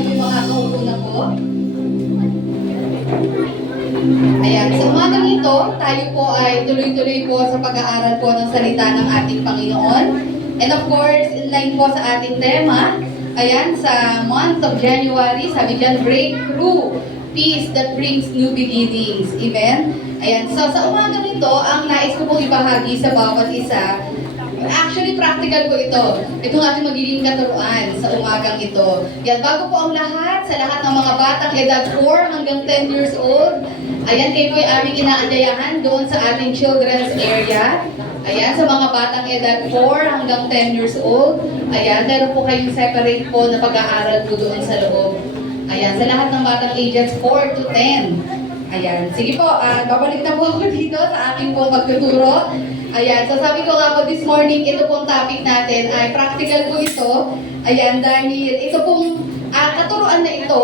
kayo yung mga kaupo na po. Ayan, sa umagang ito, tayo po ay tuloy-tuloy po sa pag-aaral po ng salita ng ating Panginoon. And of course, in line po sa ating tema, ayan, sa month of January, sabi dyan, breakthrough, peace that brings new beginnings. Amen? Ayan, so sa umagang ito, ang nais ko pong ibahagi sa bawat isa, actually, practical po ito. Ito ang ating magiging katuruan sa umagang ito. Yan, bago po ang lahat, sa lahat ng mga batang edad 4 hanggang 10 years old, ayan, kayo po ay aming inaanyayahan doon sa ating children's area. Ayan, sa mga batang edad 4 hanggang 10 years old, ayan, meron po kayong separate po na pag-aaral po doon sa loob. Ayan, sa lahat ng batang ages 4 to 10. Ayan, sige po, babalik na po ako dito sa aking pong pagtuturo. Ayan, so sabi ko nga po this morning, ito pong topic natin ay practical po ito. Ayan, dahil ito pong katuruan na ito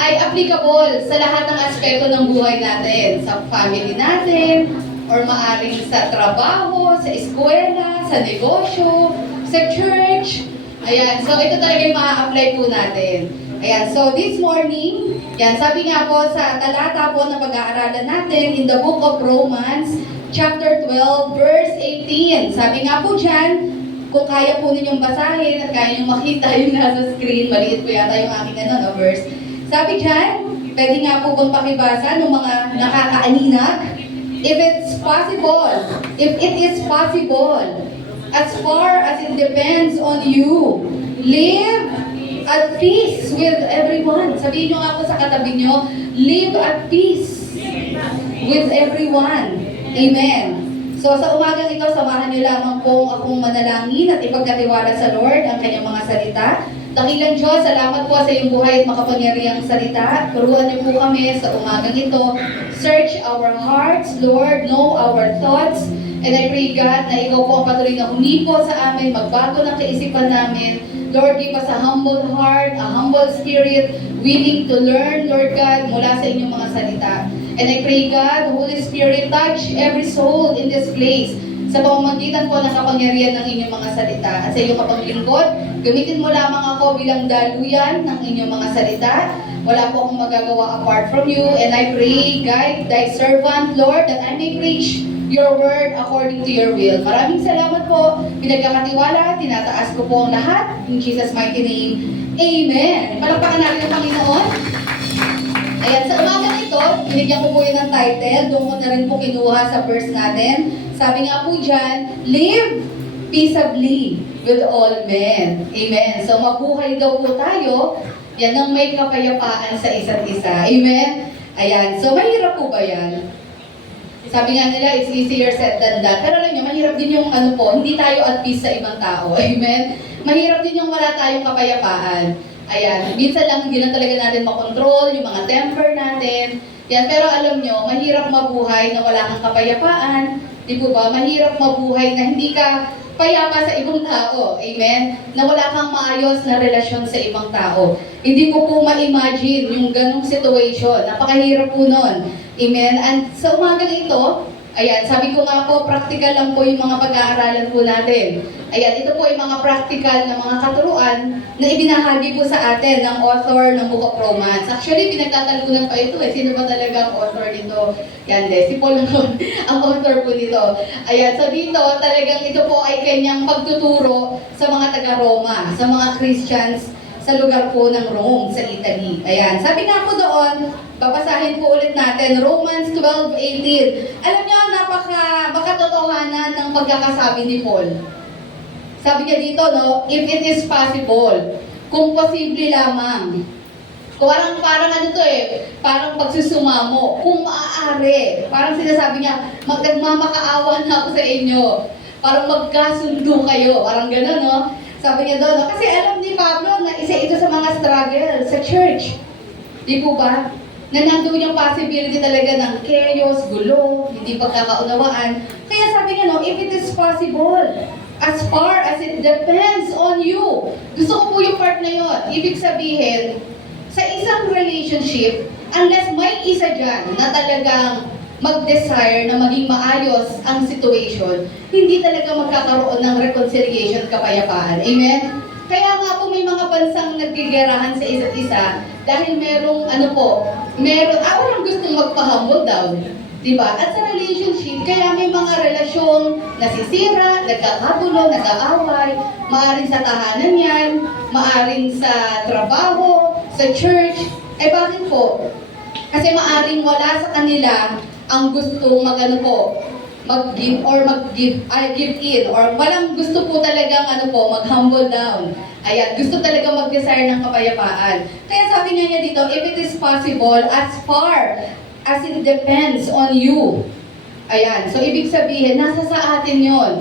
ay applicable sa lahat ng aspeto ng buhay natin. Sa family natin, or maaring sa trabaho, sa eskwela, sa negosyo, sa church. Ayan, so ito talaga yung ma-apply po natin. Ayan, so this morning, yan, sabi nga po sa talata po na pag-aaralan natin in the book of Romans, chapter 12, verse 18. Sabi nga po dyan, kung kaya po ninyong basahin at kaya ninyong makita yung nasa screen, maliit po yata yung aking verse. Sabi dyan, pwede nga po bang pakibasa ng mga nakakaaninag? If it's possible, if it is possible, as far as it depends on you, live at peace with everyone. Sabihin nyo nga po sa katabi nyo, live at peace with everyone. Amen. So sa umagang ito, samahan niyo lamang po akong manalangin at ipagkatiwala sa Lord ang kanyang mga salita. Dakilang Diyos, salamat po sa iyong buhay at makapangyarihang salita. Turuan niyo po kami sa umagang ito. Search our hearts, Lord, know our thoughts. And I pray, God, na ikaw po ang patuloy na humipo sa amin, magbago ng kaisipan namin. Lord, give us a humble heart, a humble spirit, willing to learn, Lord God, mula sa inyong mga salita. And I pray, God, Holy Spirit, touch every soul in this place sa pamamagitan po ng kapangyarihan ng inyong mga salita. At sa iyong kapaglingkod, gamitin mo lamang ako bilang daluyan ng inyong mga salita. Wala po akong magagawa apart from you. And I pray, guide thy servant, Lord, that I may preach your word according to your will. Maraming salamat po. Pinagkakatiwala, tinataas ko po ang lahat. In Jesus' mighty name, Amen. Palakpakan natin ang Panginoon. Ayan, sa umagang ito, binigyan ko po yun ng title. Doon ko na rin po kinuha sa verse natin. Sabi nga po dyan, live peaceably with all men. Amen. So mabuhay daw po tayo, yan ang may kapayapaan sa isa't isa. Amen. Ayan, so mahirap po ba yan? Sabi nga nila, it's easier said than done. Pero alam nyo, mahirap din yung hindi tayo at peace sa ibang tao. Amen? Mahirap din yung wala tayong kapayapaan. Ayan, minsan lang hindi lang talaga natin makontrol yung mga temper natin. Yan, pero alam nyo, mahirap mabuhay na wala kang kapayapaan. Di po ba? Mahirap mabuhay na hindi ka payapa sa ibang tao. Amen? Na wala kang maayos na relasyon sa ibang tao. Hindi ko po ma-imagine yung ganong situation. Napakahirap po nun. Amen? And sa umaga ito, ayan, sabi ko nga po, practical lang po yung mga pag-aaralan po natin. Ayan, ito po yung mga practical na mga katuruan na ibinahagi po sa atin ng author ng Book of Romans. Actually, pinagtatalunan pa ito eh. Sino ba talaga ang author nito? Yan si Paul ang author po nito. Ayan, so dito talagang ito po ay kanyang pagtuturo sa mga taga-Roma, sa mga Christians sa lugar po ng Rome, sa Italy. Ayan, sabi nga po doon, babasahin po ulit natin, Romans 12:18. Alam niyo, makatotohanan ng pagkakasabi ni Paul. Sabi niya dito, no, if it is possible, kung posible lamang. Parang ano to parang pagsusumamo, kung maaari. Parang sinasabi niya, nagmamakaawa na ako sa inyo. Parang magkasundo kayo, parang gano'n, no? Sabi niya doon, no? Kasi alam ni Pablo na isa ito sa mga struggle sa church. Di po ba? Na nandun yung possibility talaga ng chaos, gulo, hindi pagkakaunawaan. Kaya sabi niya, no, if it is possible, as far as it depends on you. Gusto ko po yung part na yun. Ibig sabihin, sa isang relationship, unless may isa dyan na talagang mag-desire na maging maayos ang situation, hindi talaga magkakaroon ng reconciliation at kapayapaan. Amen? Kaya nga po may mga bansang nagigerahan sa isa't isa dahil merong walang gustong magpa-humble down. Diba? At sa relationship, kaya may mga relasyong nasisira, nagkakagulo, nag-aaway, maaring sa tahanan yan, maaring sa trabaho, sa church. Bakit po? Kasi maaring wala sa kanila ang gustong give in, or walang gusto po talagang mag-humble down. Ayan, gusto talaga mag-desire ng kapayapaan. Kaya sabi nga niya dito, if it is possible, as far as it depends on you. Ayan, so ibig sabihin, nasa sa atin yon.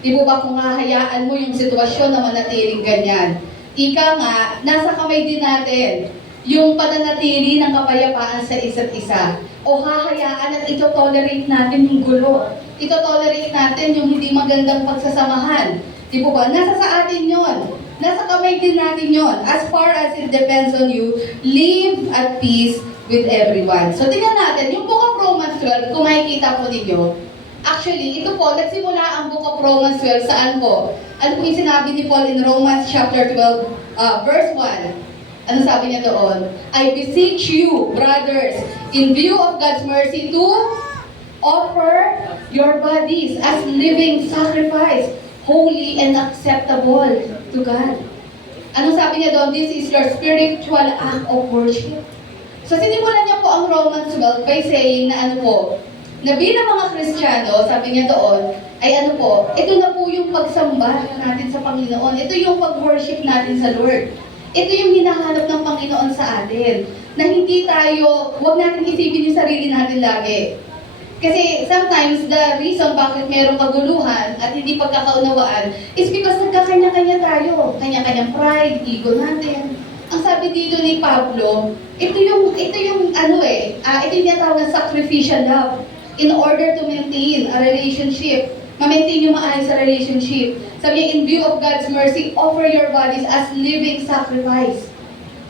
Di ba kung hahayaan mo yung sitwasyon na manatiling ganyan? Ika nga, nasa kamay din natin yung pananatili ng kapayapaan sa isa't isa. O hahayaan at ito-tolerate natin yung gulo. Ito-tolerate natin yung hindi magandang pagsasamahan. Di ba? Nasa sa atin yon. Nasa kamay din natin yon. As far as it depends on you, live at peace with everyone. So tingnan natin, yung Book of Romans 12, kung makikita po ninyo, actually, ito po, nagsimula ang Book of Romans 12, saan po? Ano po yung sinabi ni Paul in Romans chapter 12, verse 1? Ano sabi niya doon? I beseech you, brothers, in view of God's mercy, to offer your bodies as living sacrifice, holy and acceptable to God. Ano sabi niya doon? This is your spiritual act of worship. So sinimulan niya po ang Romans 12 by saying na na bilang mga Kristiyano, sabi niya doon, ay ito na po yung pagsamba natin sa Panginoon. Ito yung pag-worship natin sa Lord. Ito yung hinahanap ng Panginoon sa atin. Na hindi tayo, huwag natin isipin yung sarili natin lagi. Kasi sometimes the reason bakit merong kaguluhan at hindi pagkakaunawaan is because nagkakanya-kanya tayo. Kanya-kanyang pride, ego natin. Ang sabi dito ni Pablo, ito yung tinatawag na sacrificial love in order to maintain a relationship. Ma-maintain yung maayos sa relationship. Sabi niya, in view of God's mercy, offer your bodies as living sacrifice.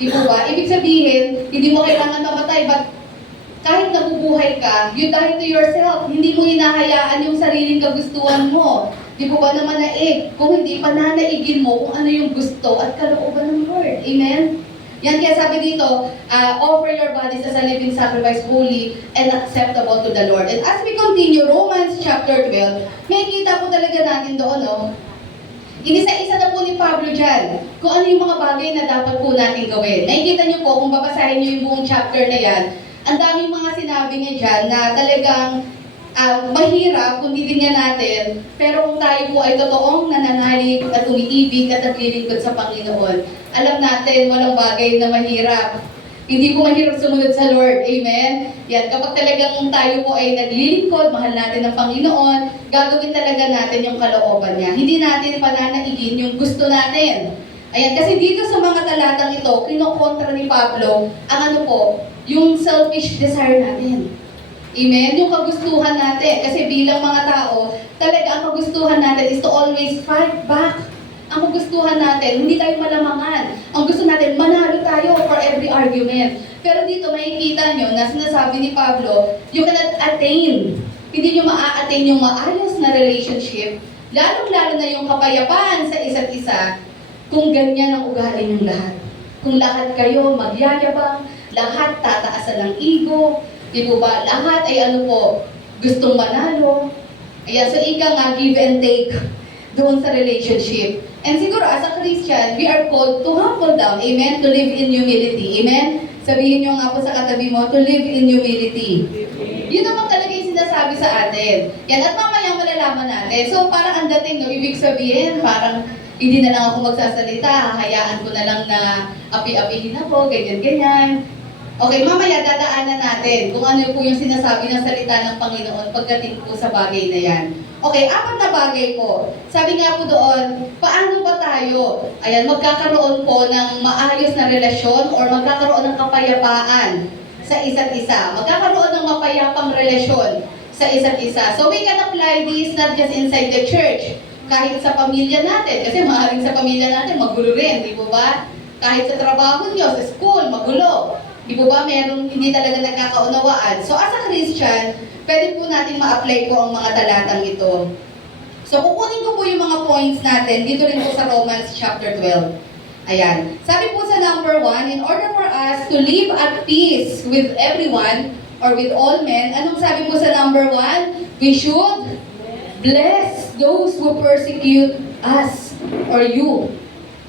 Di po ba? Ibig sabihin, hindi mo kailangan mamatay, but kahit nabubuhay ka, you die to yourself. Hindi mo hinahayaan yung sariling kagustuhan mo. Di po ba naman kung hindi pananaigin mo kung ano yung gusto at kalooban ng Lord. Amen? Yan kaya sabi dito, offer your bodies as a living sacrifice, holy and acceptable to the Lord. And as we continue, Romans chapter 12, may kita po talaga natin doon, inisa-isa na po ni Pablo dyan kung ano yung mga bagay na dapat po natin gawin. Nakikita niyo po, kung babasahin niyo yung buong chapter na yan, ang daming mga sinabi niya dyan na talagang mahirap kung titingnan natin, pero kung tayo po ay totoong nananalig at umiibig at naglilingkod sa Panginoon, alam natin walang bagay na mahirap. Hindi po mahirap sumunod sa Lord. Amen? Yan, kapag talagang tayo po ay naglilingkod, mahal natin ng Panginoon, gagawin talaga natin yung kalooban niya. Hindi natin pananaigin yung gusto natin. Ayan, kasi dito sa mga talatang ito, kinokontra ni Pablo ang yung selfish desire natin. Amen? Yung kagustuhan natin. Kasi bilang mga tao, talaga ang kagustuhan natin is to always fight back. Ang kagustuhan natin, hindi tayo malamangan. Ang gusto natin, manalo tayo for every argument. Pero dito, makikita nyo na sinasabi ni Pablo, you cannot attain. Hindi nyo maa-attain yung maayos na relationship, lalong-lalo na yung kapayapaan sa isa't isa, kung ganyan ang ugali yung lahat. Kung lahat kayo magyayabang, lahat tataasan ng ego, di po ba? Lahat ay gustong manalo. Ayan, so ika nga, give and take doon sa relationship. And siguro, as a Christian, we are called to humble down. Amen? To live in humility. Amen? Sabihin nyo nga po sa katabi mo, to live in humility. Yun naman talaga yung sinasabi sa atin. Yan, at mamaya malalaman natin. So, parang ang dating, ibig sabihin, parang hindi na lang ako magsasalita, hayaan ko na lang na api-apihin ako, ganyan-ganyan. Okay, mamaya dadaanan natin kung ano po yung sinasabi ng salita ng Panginoon pagdating po sa bagay na yan. Okay, 4 na bagay po. Sabi nga po doon, paano ba tayo, magkakaroon po ng maayos na relasyon or magkakaroon ng kapayapaan sa isa't isa. Magkakaroon ng mapayapang relasyon sa isa't isa. So we can apply this not just inside the church, kahit sa pamilya natin. Kasi maaaring sa pamilya natin, magulo rin, di po ba? Kahit sa trabaho nyo, sa school, magulo. Di po ba, merong hindi talaga nagkakaunawaan. So as a Christian, pwede po natin ma-apply po ang mga talatang ito. So kukunin ko po yung mga points natin dito rin po sa Romans chapter 12. Ayan. Sabi po sa number 1, in order for us to live at peace with everyone or with all men, anong sabi po sa number 1? We should bless those who persecute us or you.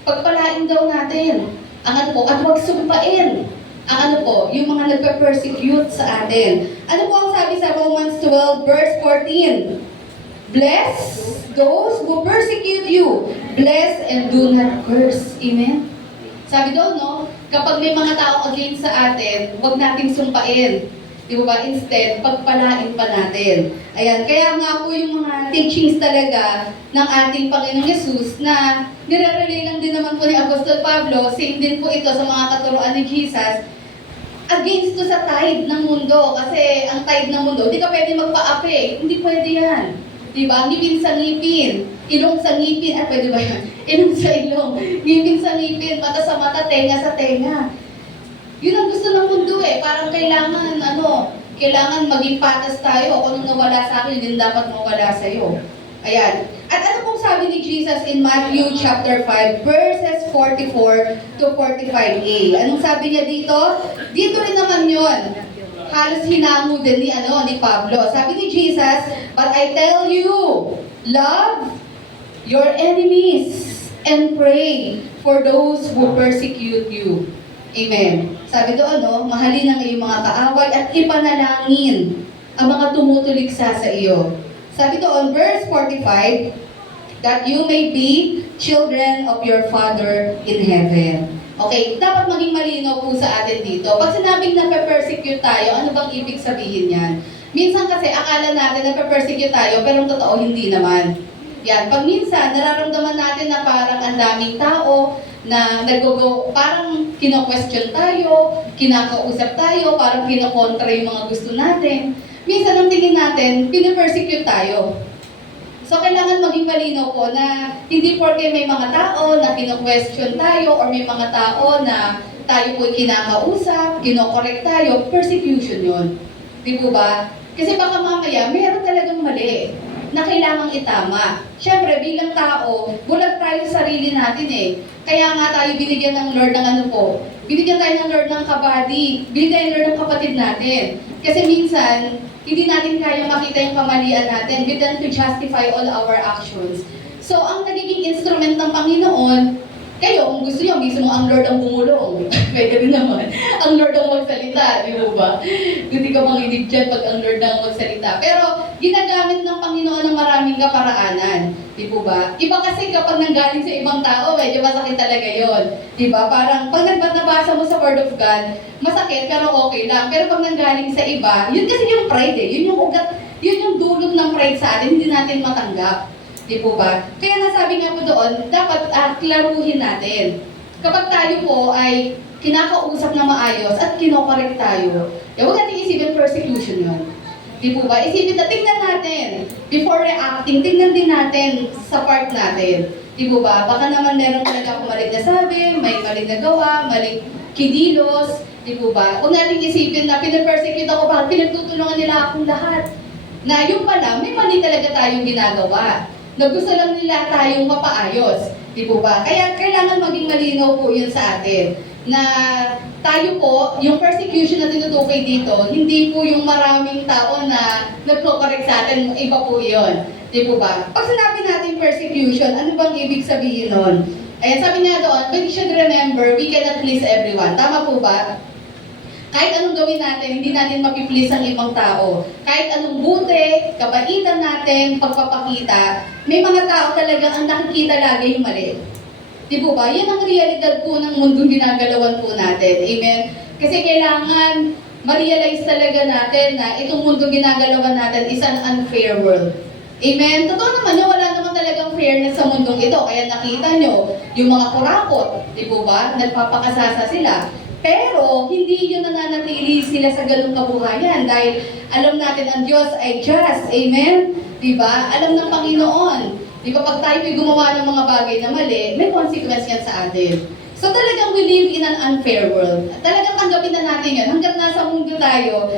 Pagpalain daw natin ang ano po, at huwag sumpain ang ano po, yung mga nagpa-persecute sa atin. Ano po ang sabi sa Romans 12 verse 14? Bless those who persecute you. Bless and do not curse. Amen? Sabi doon, no? Kapag may mga tao against sa atin, huwag nating sumpain. Di ba? Instead, pagpalain pa natin. Ayan. Kaya nga po yung mga teachings talaga ng ating Panginoong Yesus na nire-relay lang din naman po ni Apostol Pablo, same din po ito sa mga katuruan ni Jesus, against to sa tide ng mundo. Kasi ang tide ng mundo, hindi ka pwede magpa-ape. Hindi pwede yan. Diba? Ngipin sa ngipin, ilong sa ngipin, pwede ba yan? Ilong sa ilong, ngipin sa ngipin, mata sa mata, tenga sa tenga. Yun ang gusto ng mundo eh. Parang kailangan maging patas tayo. Kung anong nawala sa akin, din dapat mawala sa'yo. Ayan. At ano pong sabi ni Jesus in Matthew chapter 5, verses 44 to 45a? Anong sabi niya dito? Dito rin naman yun. Halos hinamo din ni Pablo. Sabi ni Jesus, but I tell you, love your enemies and pray for those who persecute you. Amen. Sabi doon, mahalin ang iyong mga kaaway at ipanalangin ang mga tumutuliksa sa iyo. Sabi doon, verse 45, that you may be children of your Father in heaven. Okay, dapat maging malinaw po sa atin dito. Pag sinabing nape-persecute tayo, ano bang ibig sabihin yan? Minsan kasi akala natin nape-persecute tayo, pero totoo hindi naman. Yan, pag minsan nararamdaman natin na parang ang daming tao na parang kino-question tayo, kinakausap tayo, parang kino-contra yung mga gusto natin. Minsan ang tingin natin, pinipersecute tayo. So, kailangan maging malinaw po na hindi porke may mga tao na kino-question tayo or may mga tao na tayo po'y kinakausap, kino-correct tayo, persecution yun. Di po ba? Kasi baka mamaya, mayroon talagang mali na kailangang itama. Siyempre, bilang tao, bulag tayo sa sarili natin eh. Kaya nga tayo binigyan ng Lord ng binigyan tayo ng Lord ng kabady, binigyan ng Lord ng kapatid natin. Kasi minsan, hindi natin kaya makita yung kamalian natin. We tend to justify all our actions. So, ang nagiging instrument ng Panginoon, kayo, kung gusto nyo, mismo ang Lord ang bumulong. Pwede rin naman. Ang Lord ang magsalita, di ba? Hindi ka manginig dyan pag ang Lord ang magsalita. Pero, ginagamit ng Panginoon ng maraming kaparaanan. Di ba? Iba kasi kapag nanggaling sa ibang tao, medyo masakit talaga yon. Di ba? Parang, pag nabasa mo sa Word of God, masakit, pero okay lang. Pero pag nanggaling sa iba, yun kasi yung pride eh. Yun yung ugat, yun yung dulot ng pride sa atin, hindi natin matanggap. Di po ba? Kaya nasabi nga po doon, dapat klaruhin natin. Kapag tayo po ay kinakausap na maayos at kinokorek tayo, huwag natin isipin persecution yun. Di po ba? Isipin na, tingnan natin. Before reacting, tingnan din natin sa part natin. Di po ba? Baka naman meron talaga akong maling nasabi, may maling nagawa, maling kidilos. Di po ba? Huwag natin isipin na pinapersecute ako, bakit pinagtutulungan nila akong lahat. Na yung pala, may mali talaga tayong ginagawa. Na gusto lang nila tayong mapaayos. Di po ba? Kaya kailangan maging malinaw po yun sa atin. Na tayo po, yung persecution na tinutukoy dito, hindi po yung maraming tao na nagko-correct sa atin, iba po yun. Di po ba? Pag sinabi natin persecution, ano bang ibig sabihin nun? Ayan, sabi nga doon, but you should remember, we cannot please everyone. Tama po ba? Kahit anong gawin natin, hindi natin mapiplease ang ibang tao. Kahit anong buti, kabaitan natin, pagpapakita, may mga tao talagang ang nakikita lagi yung mali. Di po ba? Yan ang realidad po ng mundong ginagalawan po natin. Amen? Kasi kailangan ma-realize talaga natin na itong mundong ginagalawan natin is an unfair world. Amen? Totoo naman, wala naman talagang fairness sa mundong ito. Kaya nakita nyo, yung mga kurakot, di po ba? Nagpapakasasa sila. Pero, hindi yun nananatili sila sa ganung kabuhayan dahil alam natin ang Diyos ay just. Amen? Diba? Alam ng Panginoon. Diba? Pag tayo ay gumawa ng mga bagay na mali, may consequence yan sa atin. So talagang we live in an unfair world. Talagang tanggapin na natin yan. Hanggang nasa mundo tayo,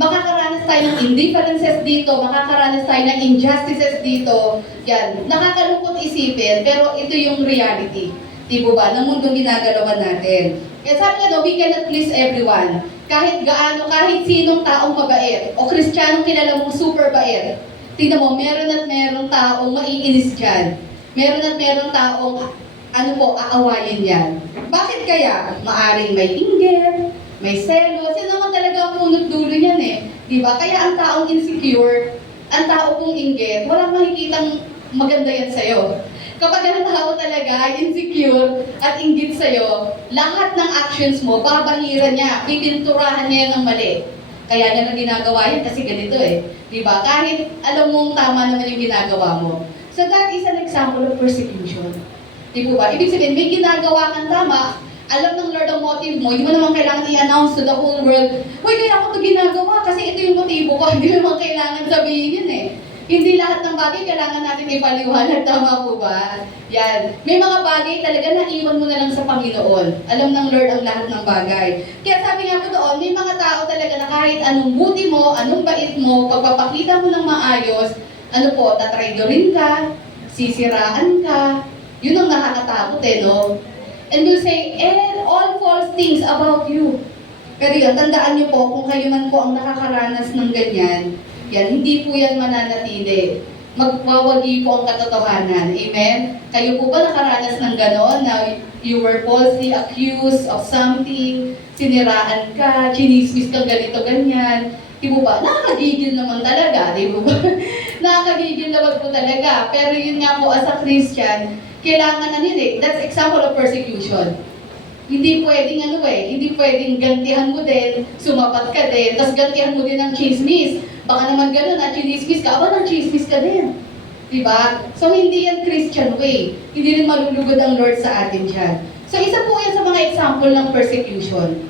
makakaranas tayo ng indifferences dito, makakaranas tayo ng injustices dito. Yan. Nakakalungkot isipin, pero ito yung reality. Di po ba? Ng mundong ginagalawan natin. Kaya sabi nga, no, we cannot please everyone. Kahit gaano, kahit sinong taong mabait, o Kristiyanong kilala mong super bait, tingnan mo, meron at merong taong maiinis dyan. Meron at merong taong, aawayin yan. Bakit kaya? Maaring may inggit, may selos, yan naman talaga ang punot dulo niyan eh. Di ba? Kaya ang taong insecure, ang tao pong inggit, walang makikitang maganda yan sa'yo. Kapag ang tao talaga ay insecure at inggit sa'yo, lahat ng actions mo, babahiran niya, pipinturahan niya yan ng mali. Kaya niya na ginagawa yan kasi ganito eh. Diba? Kahit alam mong tama naman yung ginagawa mo. So that is an example of persecution. Di po ba? Ibig sabihin, may ginagawa kang tama, alam ng Lord ang motive mo, hindi mo naman kailangan i-announce to the whole world, "Uy, kaya ako ito ginagawa kasi ito yung motibo ko." Hindi naman kailangan sabihin yun eh. Hindi lahat ng bagay kailangan natin ipaliwanag, tama po ba? Yan. May mga bagay talaga na iwan mo na lang sa Panginoon. Alam ng Lord ang lahat ng bagay. Kaya sabi nga po doon, may mga tao talaga na kahit anong buti mo, anong bait mo, pagpapakita mo ng maayos, tatraidorin ka, sisiraan ka, yun ang nakakatakot eh, no? And will say, all false things about you. Pero yun, tandaan niyo po, kung kayo man po ang nakakaranas ng ganyan, yan, hindi po yan mananatili. Magwawagi po ang katotohanan. Amen? Kayo po ba nakaranas ng gano'n na you were falsely accused of something, siniraan ka, chinismis ka ganito, ganyan. Di po ba? Nakakagigil naman talaga. Di po ba? Nakakagigil naman po talaga. Pero yun nga po, as a Christian, kailangan that's example of persecution. Hindi pwedeng hindi pwedeng gantihan mo din, sumapat ka din, tapos gantihan mo din ng chismis. Baka naman gano'n, chinismis ka, ng chismis ka din. Diba? So hindi yan Christian way. Hindi rin malulugod ang Lord sa atin dyan. So isa po yan sa mga example ng persecution.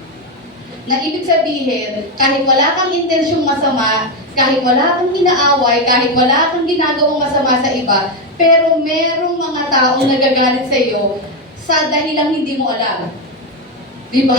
Na ibig sabihin, kahit wala kang intensyong masama, kahit wala kang inaaway, kahit wala kang ginagawang masama sa iba, pero merong mga taong nagagalit sa iyo sa dahilang hindi mo alam. Diba?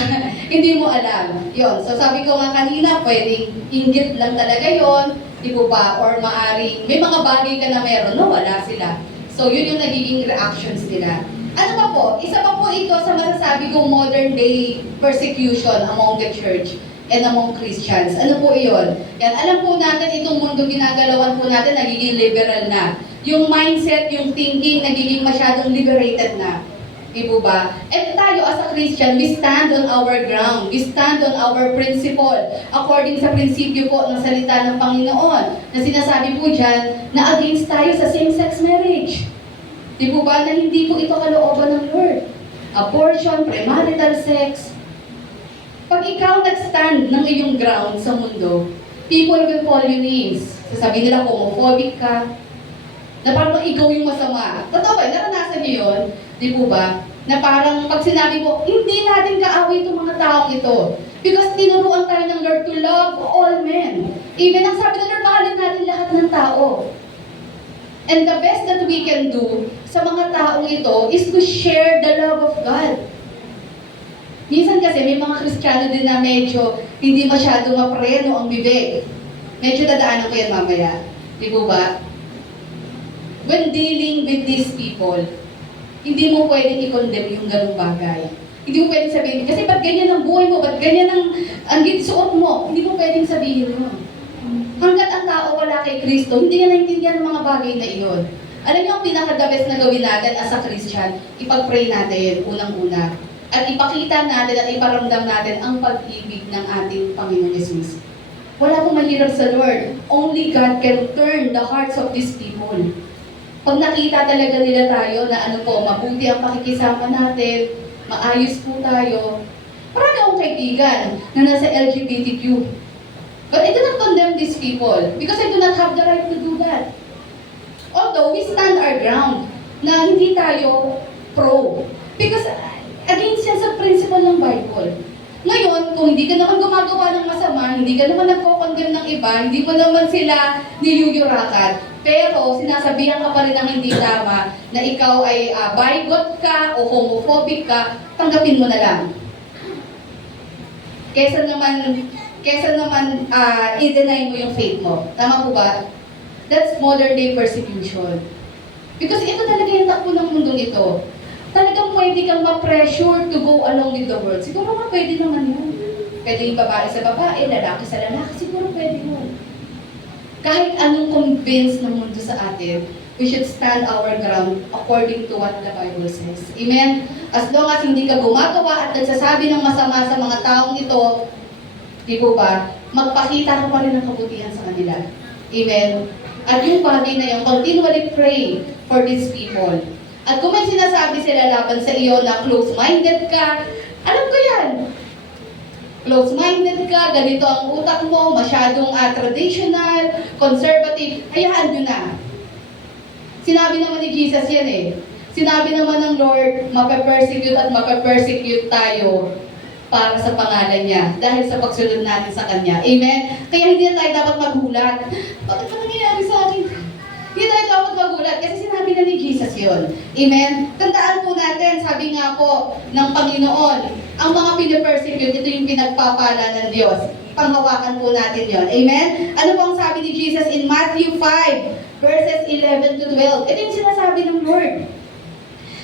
Hindi mo alam. Yon. So sabi ko nga kanina, pwedeng inggit lang talaga yon, di ba ba? Or maaring, may mga bagay ka na meron, no? Wala sila. So yun yung nagiging reactions nila. Ano pa po? Isa pa po ito sa masasabi kong modern day persecution among the church and among Christians. Ano po iyon? Yan, alam po natin itong mundo ginagalawan po natin, nagiging liberal na. Yung mindset, yung thinking, nagiging masyadong liberated na. Di po ba? And tayo as a Christian, we stand on our ground. We stand on our principle. According sa prinsipyo po ng salita ng Panginoon, na sinasabi po dyan, na against tayo sa same-sex marriage. Di po ba? Na hindi po ito kalooban ng Lord. Abortion, premarital sex. Pag ikaw nag-stand ng iyong ground sa mundo, people will call you names. Sasabihin nila, homophobic ka, na parang ikaw yung masama. Totoo ba? Naranasan niyo yun? Di po ba? Na parang pag sinabi mo, hindi natin kaaway itong mga taong ito. Because tinuruan tayo ng Lord to love all men. Even ang sabi ng Lord, mahalin natin lahat ng tao. And the best that we can do sa mga taong ito is to share the love of God. Minsan kasi may mga Kristiyano din na medyo hindi masyado mapreno ang bibig. Medyo dadaanan ko yan mamaya. Di po ba? When dealing with these people, hindi mo pwedeng i-condemn yung ganung bagay. Hindi mo pwedeng sabihin, kasi ba't ganyan ang buhay mo, ba't ganyan ang suot mo, hindi mo pwedeng sabihin yun. Hanggat ang tao wala kay Kristo, hindi niya naintindihan ng mga bagay na iyon. Alam niyo ang pinaka-the best na gawin natin as a Christian, ipag-pray natin, unang-una. At ipakita natin at iparamdam natin ang pag-ibig ng ating Panginoon Jesus. Wala pong mahirap sa Lord. Only God can turn the hearts of these people. Pag nakita talaga nila tayo na mabuti ang pakikisama natin, maayos po tayo. Marami akong kaibigan na nasa LGBTQ. But I do not condemn these people because I do not have the right to do that. Although we stand our ground na hindi tayo pro. Because against yan sa principle ng Bible. Ngayon, kung hindi ka naman gumagawa ng masama, hindi ka naman nagko-condemn ng iba, hindi mo naman sila niyuyurakan, pero sinasabihan ka pa rin ng hindi tama na ikaw ay bigot ka o homophobic ka, tanggapin mo na lang. Kesa naman i-deny mo yung faith mo. Tama po ba? That's modern day persecution. Because ito talaga yung takbo ng mundong ito. talagang pwede kang ma-pressure to go along with the world. Siguro nga pwede naman yun. Pwede yung babae sa babae, lalaki sa lalaki, siguro pwede yun. Kahit anong convince ng mundo sa atin, we should stand our ground according to what the Bible says. Amen? As long as hindi ka gumagawa at nagsasabi ng masama sa mga taong ito, di po ba, magpakita ka pa rin ng kabutihan sa kanila. Amen? At yung bagay na yung continually pray for these people. At kung may sinasabi sila laban sa iyo na close-minded ka, alam ko yan. Close-minded ka, ganito ang utak mo, masyadong traditional, conservative, hayaan nyo na. Sinabi naman ni Jesus yan eh. Sinabi naman ng Lord, mape-persecute at mape-persecute tayo para sa pangalan niya, dahil sa pagsunod natin sa Kanya. Amen? Kaya hindi na tayo dapat magulat. Bakit ba nangyayari sa akin? Hindi tayo dapat magulat kasi sinabi na ni Jesus yun. Amen? Tandaan po natin, sabi nga po ng Panginoon, ang mga pinipersecute, ito yung pinagpapala ng Diyos. Panghawakan po natin yon. Amen? Ano po ang sabi ni Jesus in Matthew 5, verses 11 to 12? Ito yung sinasabi ng Lord.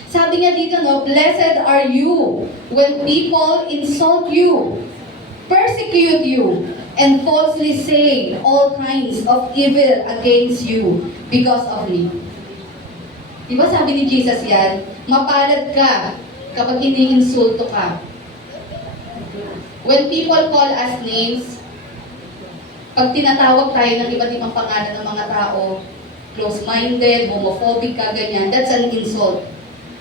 Sabi nga dito, no, blessed are you when people insult you, persecute you, and falsely say all kinds of evil against you because of me. Diba sabi ni Jesus yan? Mapalad ka kapag iniinsulto ka. When people call us names, pag tinatawag tayo ng iba't ibang pangalan ng mga tao, close-minded, homophobic ka, ganyan, that's an insult.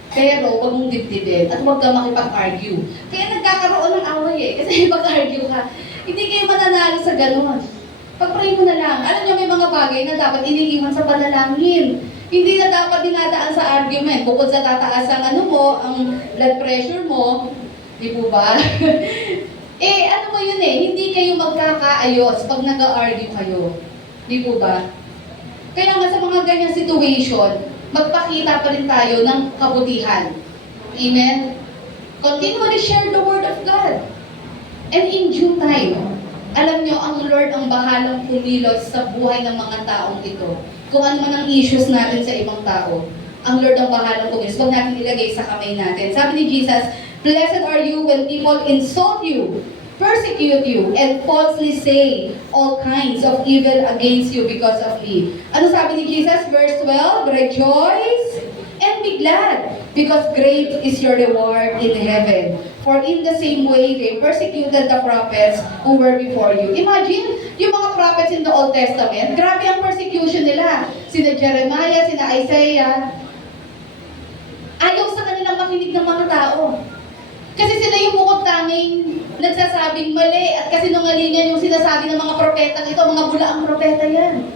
Pero huwag mong dibdibin at huwag ka makipag-argue. Kaya nagkakaroon ng away eh. Kasi pag-argue ka, hindi kayo mananalo sa ganon. Pag-pray mo na lang. Alam niyo, may mga bagay na dapat iniiwan sa panalangin. Hindi na dapat dinadaan sa argument. Bukod sa tataas ang ang blood pressure mo, di po ba? Ano mo yun eh, hindi kayo magkakaayos pag nag-argue kayo. Di po ba? Kaya nga sa mga ganyang situation, magpakita pa rin tayo ng kabutihan. Amen? Continually share the Word of God. And in due time, alam nyo, ang Lord ang bahalang kumilos sa buhay ng mga taong ito. Kung ano man ang issues natin sa ibang tao, ang Lord ang bahalang kumilos. Huwag natin ilagay sa kamay natin. Sabi ni Jesus, blessed are you when people insult you, persecute you, and falsely say all kinds of evil against you because of me. Ano sabi ni Jesus? Verse 12, rejoice and be glad, because great is your reward in heaven. For in the same way they persecuted the prophets who were before you. Imagine, yung mga prophets in the Old Testament, grabe ang persecution nila. Sina Jeremiah, sina Isaiah, ayaw sa kanilang makinig ng mga tao. Kasi sila yung bukod tanging nagsasabing mali at kasinungalingan yung sinasabi ng mga propeta ito, mga bulaang propeta yan.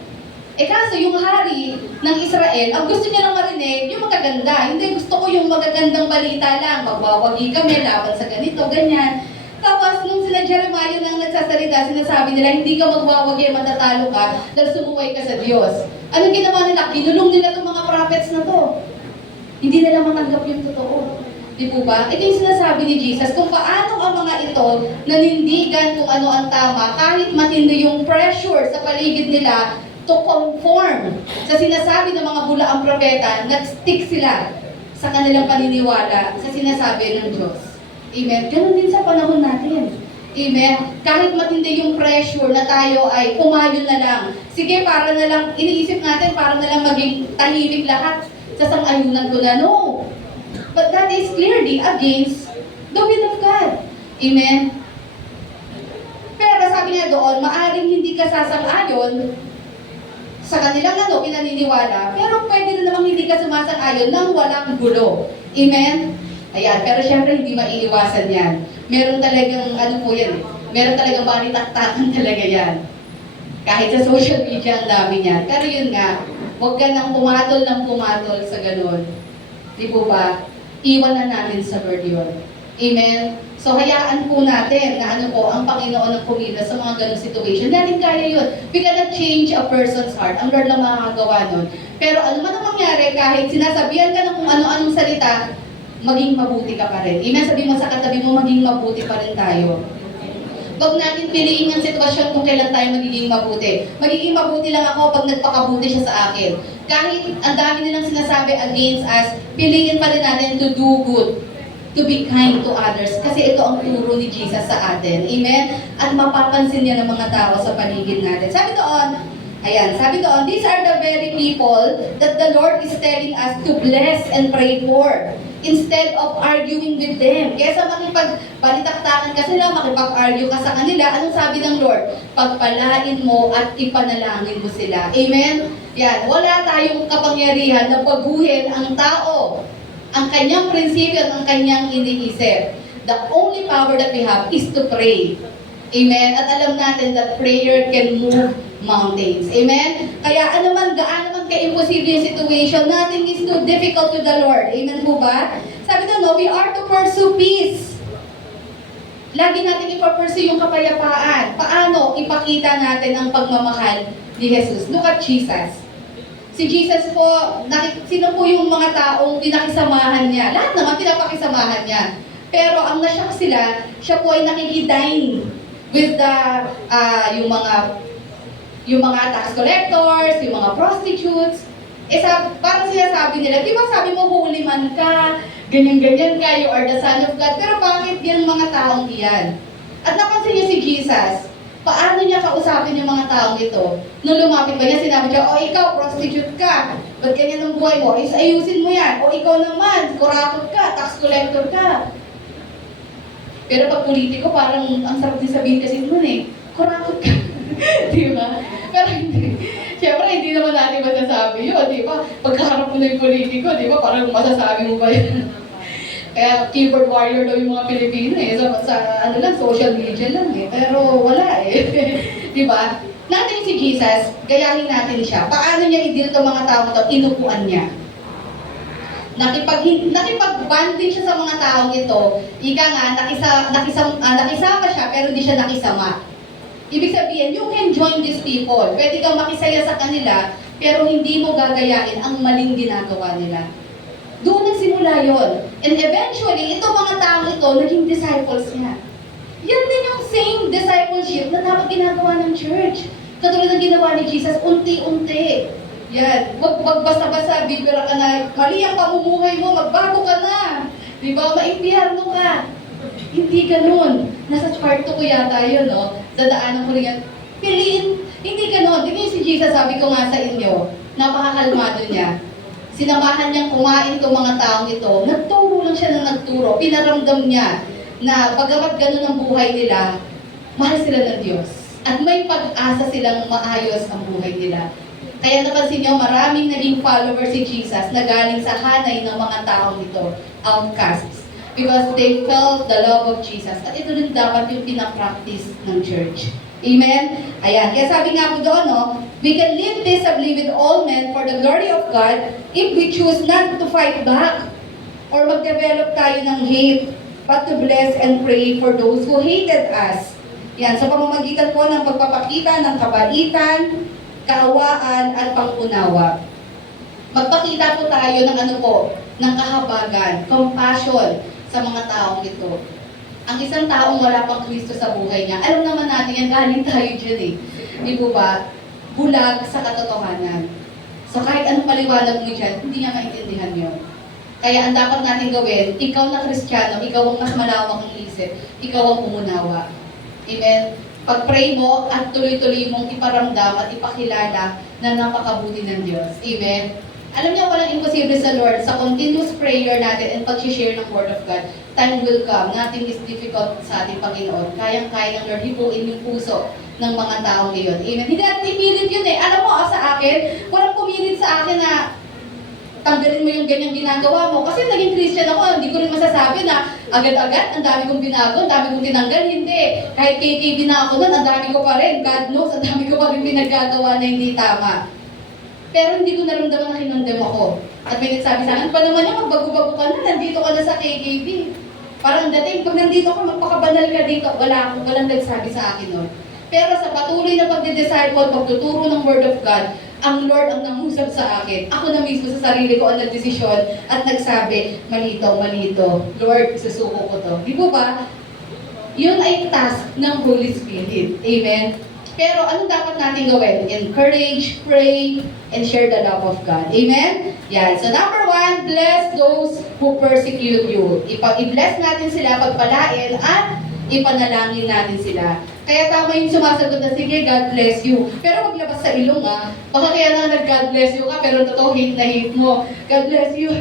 Kaso yung hari ng Israel, ang gusto niya lang marinig, yung magaganda. Hindi, gusto ko yung magagandang balita lang. Magwawagi kami, laban sa ganito, ganyan. Tapos, nung sila Jeremiah nang nagsasalita, sinasabi nila, hindi ka magwawagi, matatalo ka, dahil sumuway ka sa Diyos. Anong ginawa nila? Kinulong nila itong mga prophets na to. Hindi nila matanggap yung totoo. Di po ba? Ito yung sinasabi ni Jesus, kung paano ang mga ito nanindigan kung ano ang tama, kahit matindi yung pressure sa paligid nila to conform sa sinasabi ng mga bulaang propeta, nag-stick sila sa kanilang paniniwala sa sinasabi ng Diyos. Amen? Ganun din sa panahon natin. Amen? Kahit matindi yung pressure na tayo ay pumayon na lang. Sige, para na lang, iniisip natin, para na lang maging tahimik lahat sa sang-ayunan ko na. No! But that is clearly against the will of God. Amen? Pero sabi niya doon, maaring hindi ka sasang-ayon sa kanilang pinaniniwala, pero pwede na namang hindi ka sumasang-ayon nang walang gulo. Amen? Ayan, pero syempre hindi maiiwasan yan. Meron talagang, meron talagang balitaktakan talaga yan. Kahit sa social media ang dami yan. Pero yun nga, huwag ka nang pumatol sa ganun. Di po ba? Iwan na natin sa Lord yun. Amen? So, hayaan po natin na ang Panginoon ang kumilos sa mga ganung situation. Natin kaya yun. We cannot change a person's heart. Ang Lord lang makakagawa nun. Pero ano man ang mangyari, kahit sinasabihan ka ng kung ano-anong salita, maging mabuti ka pa rin. Amen? Sabi mo sa katabi mo, maging mabuti pa rin tayo. Huwag natin piliin ang sitwasyon kung kailan tayo magiging mabuti. Magiging mabuti lang ako pag nagpakabuti siya sa akin. Kahit ang dami nilang sinasabi against us, piliin pa rin natin to do good, to be kind to others. Kasi ito ang turo ni Jesus sa atin. Amen? At mapapansin niya ng mga tao sa paligid natin. Sabi doon, these are the very people that the Lord is telling us to bless and pray for instead of arguing with them. Kesa makipagbalitaktakan ka sila, makipag-argue ka sa kanila, anong sabi ng Lord? Pagpalain mo at ipanalangin mo sila. Amen? Yan, wala tayong kapangyarihan na baguhin ang tao, ang kanyang prinsipyo at ang kanyang iniisip. The only power that we have is to pray. Amen? At alam natin that prayer can move mountains. Amen? Kaya gaano man ka-imposible yung situation, nothing is too difficult to the Lord. Amen po ba? Sabi doon, no, we are to pursue peace. Lagi natin ipapursue yung kapayapaan. Paano ipakita natin ang pagmamahal ni Jesus? Look at Jesus. Si Jesus po, sino po yung mga taong pinakisamahan niya? Lahat naman pinapakisamahan niya. Pero ang nashock sila, siya po ay nakikidine with yung mga tax collectors, yung mga prostitutes. Parang sinasabi nila, di ba sabi mo, holy man ka, ganyan-ganyan ka, you are the Son of God. Pero bakit yan mga taong iyan? At napansin niya si Jesus, paano niya kausapin yung mga taong ito? Nung lumapit ba niya, sinabi niya, ikaw, prostitute ka. Ba't ganyan ang buhay mo? Ayusin mo yan. Ikaw naman, kurakot ka, tax collector ka. Pero pag politiko, parang ang sarap din sabihin kasi nun kurakot ka. Di ba? Pero hindi. Siyempre, hindi naman natin masasabi yun, di ba? Pagkaharap mo na yung politiko, di ba? Parang masasabi mo ba yun? Kaya keyboard warrior daw yung mga Pilipino sa social media lang Pero wala Di ba? Natin si Jesus, gayahin natin siya. Paano niya i-deal itong mga tao ito? Inupuan niya. Nakipag-bonding siya sa mga taong ito. Ika nga, nakisama siya pero hindi siya nakisama. Ibig sabihin, you can join these people. Pwede kang makisaya sa kanila, pero hindi mo gagayain ang maling ginagawa nila. Doon nagsimula yon. And eventually, itong mga taong ito, naging disciples niya. Yan din yung same discipleship na dapat ginagawa ng church. Katulad ng ginawa ni Jesus, unti-unti. Yan. Wag basta-basta, bibira ka na, mali ang pamumuhay mo, magbago ka na. Di ba? Maimpiyerno ka. Hindi ganun. Nasa chart ko yata yun, no? Dadaanan ko rin yan. Piliin. Hindi ganun. Tingnan si Jesus, sabi ko nga sa inyo, napakakalmado niya. Sinamahan niyang kumain itong mga taong ito. Nagturo lang siya ng nagturo. Pinaramdam niya na bagamat ganun ang buhay nila, mahal sila ng Diyos. At may pag-asa silang maayos ang buhay nila. Kaya napansin niyo, maraming naging followers si Jesus na galing sa hanay ng mga taong ito, outcasts. Because they felt the love of Jesus. At ito rin dapat yung pinapractice ng church. Amen? Ayan. Kaya sabi nga po doon, no, we can live peaceably with all men for the glory of God if we choose not to fight back or mag-develop tayo ng hate, but to bless and pray for those who hated us. Yan, sa pamamagitan po ng pagpapakita ng kabaitan, kaawaan, at pangunawa. Magpakita po tayo ng ng kahabagan, compassion sa mga taong ito. Ang isang taong wala pang Kristo sa buhay niya, alam naman natin yan, galing tayo dyan Di po ba? Bulag sa katotohanan. So kahit anong paliwanag mo dyan, hindi niya maintindihan yun. Kaya ang dapat natin gawin, ikaw na Kristiyano, ikaw ang mas malawak ang isip, ikaw ang umunawa. Amen? Pag-pray mo at tuloy-tuloy mong iparamdam at ipakilala na napakabuti ng Diyos. Amen? Alam niyo, walang imposible sa Lord. Sa continuous prayer natin and pag-share ng Word of God, time will come. Nothing is difficult sa ating Panginoon. Kayang-kaya ng Lord hipuin yung puso ng mga taong iyon. Amen? Hindi natin ipilit yun Alam mo, sa akin, walang pumilit sa akin na tanggalin mo yung ganyang ginagawa mo. Kasi naging Christian ako, hindi ko rin masasabi na agad-agad, ang dami kong binago, ang dami kong tinanggal. Hindi. Kahit KKB na ako nun, ang dami ko pa rin. God knows, ang dami ko pa rin pinagagawa na hindi tama. Pero hindi ko naramdaman na kinondem ako. At may nagsabi sa akin, pa naman yung magbago-bago ka na, nandito ka na sa KKB. Parang dating, pag nandito ka, magpakabanal ka dito. Walang nagsabi sa akin nun. Pero sa patuloy na pagdidisciple, pagtuturo ng Word of God, ang Lord ang nangusap sa akin. Ako na mismo sa sarili ko ang nagdesisyon at nagsabi, malito. Lord, susuko ko to. Di po ba? Yun ay task ng Holy Spirit. Amen? Pero anong dapat natin gawin? Encourage, pray, and share the love of God. Amen? Yan. So number 1, bless those who persecute you. I-bless natin sila, pagpalain, at ipanalangin natin sila. Kaya tama yung sumasagot na, sige, God bless you. Pero maglabas sa ilong baka kaya na nag-God bless you ka, pero totoo hate na hate mo. God bless you.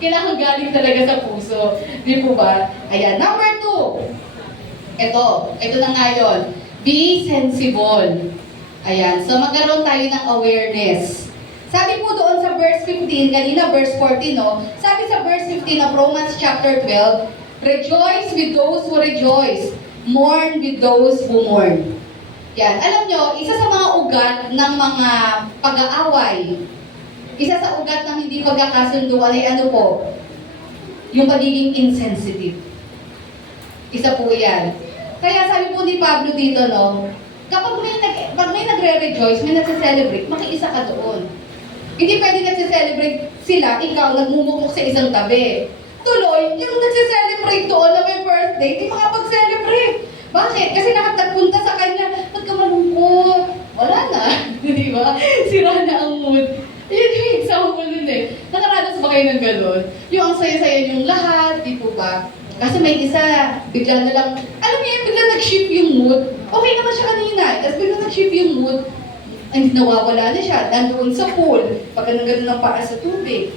Kailangan galing talaga sa puso. Di po ba? Ayan. Number 2. Ito na nga yun. Be sensible. Ayan. So magkaroon tayo ng awareness. Sabi po doon sa verse 15, kanina verse 14, no? Sabi sa verse 15 of Romans chapter 12, rejoice with those who rejoice. Mourn with those who mourn. Yan. Alam nyo, isa sa mga ugat ng mga pag-aaway, isa sa ugat ng hindi pagkakasunduan ay ano po? Yung pagiging insensitive. Isa po yan. Kaya sabi po ni Pablo dito, no, kapag may nagre-rejoice, may nagse-celebrate, makiisa ka doon. Hindi pwede nagse-celebrate sila, ikaw nagmumukok sa isang tabi. Tuloy, yung nagse-celebrate doon na may birthday, di makapag-celebrate. Bakit? Kasi lahat nagpunta sa kanya, ba't ka malungkot? Wala na. Di ba? Sira na ang mood. Yun yung example nun eh. Nakaranas ba kayo ng gano'n? Yung ang saya-saya yung lahat, di po ba? Kasi may isa, bigla na lang, alam niyo yun, bigla nag-shift yung mood. Okay naman siya kanina, tapos bigla nag-shift yung mood. Ay, nawawala na siya, nandoon sa pool, pagka nang gano'n ng paa sa tubig.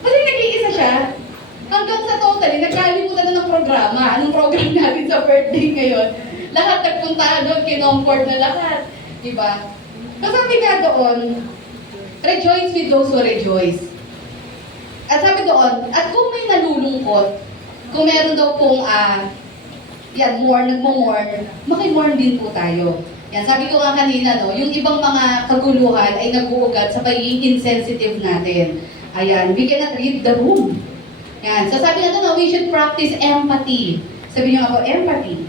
Kasi nag-iisa siya. Hanggang sa totally, nagkalimutan na ng programa. Anong program natin sa birthday ngayon? Lahat nagpunta doon, kinomfort na lahat. Diba? So sabi nga doon, rejoice with those who rejoice. At sabi doon, at kung may nalulungkot, kung meron daw pong, nagmo-mourn, maki-mourn din po tayo. Yan, sabi ko nga kanina, no, yung ibang mga kaguluhan ay nag-uugat sa pagiging insensitive natin. Ayan, we cannot read the room. Yan. So sabi natin, no, we should practice empathy. Sabi niyo nga po, empathy.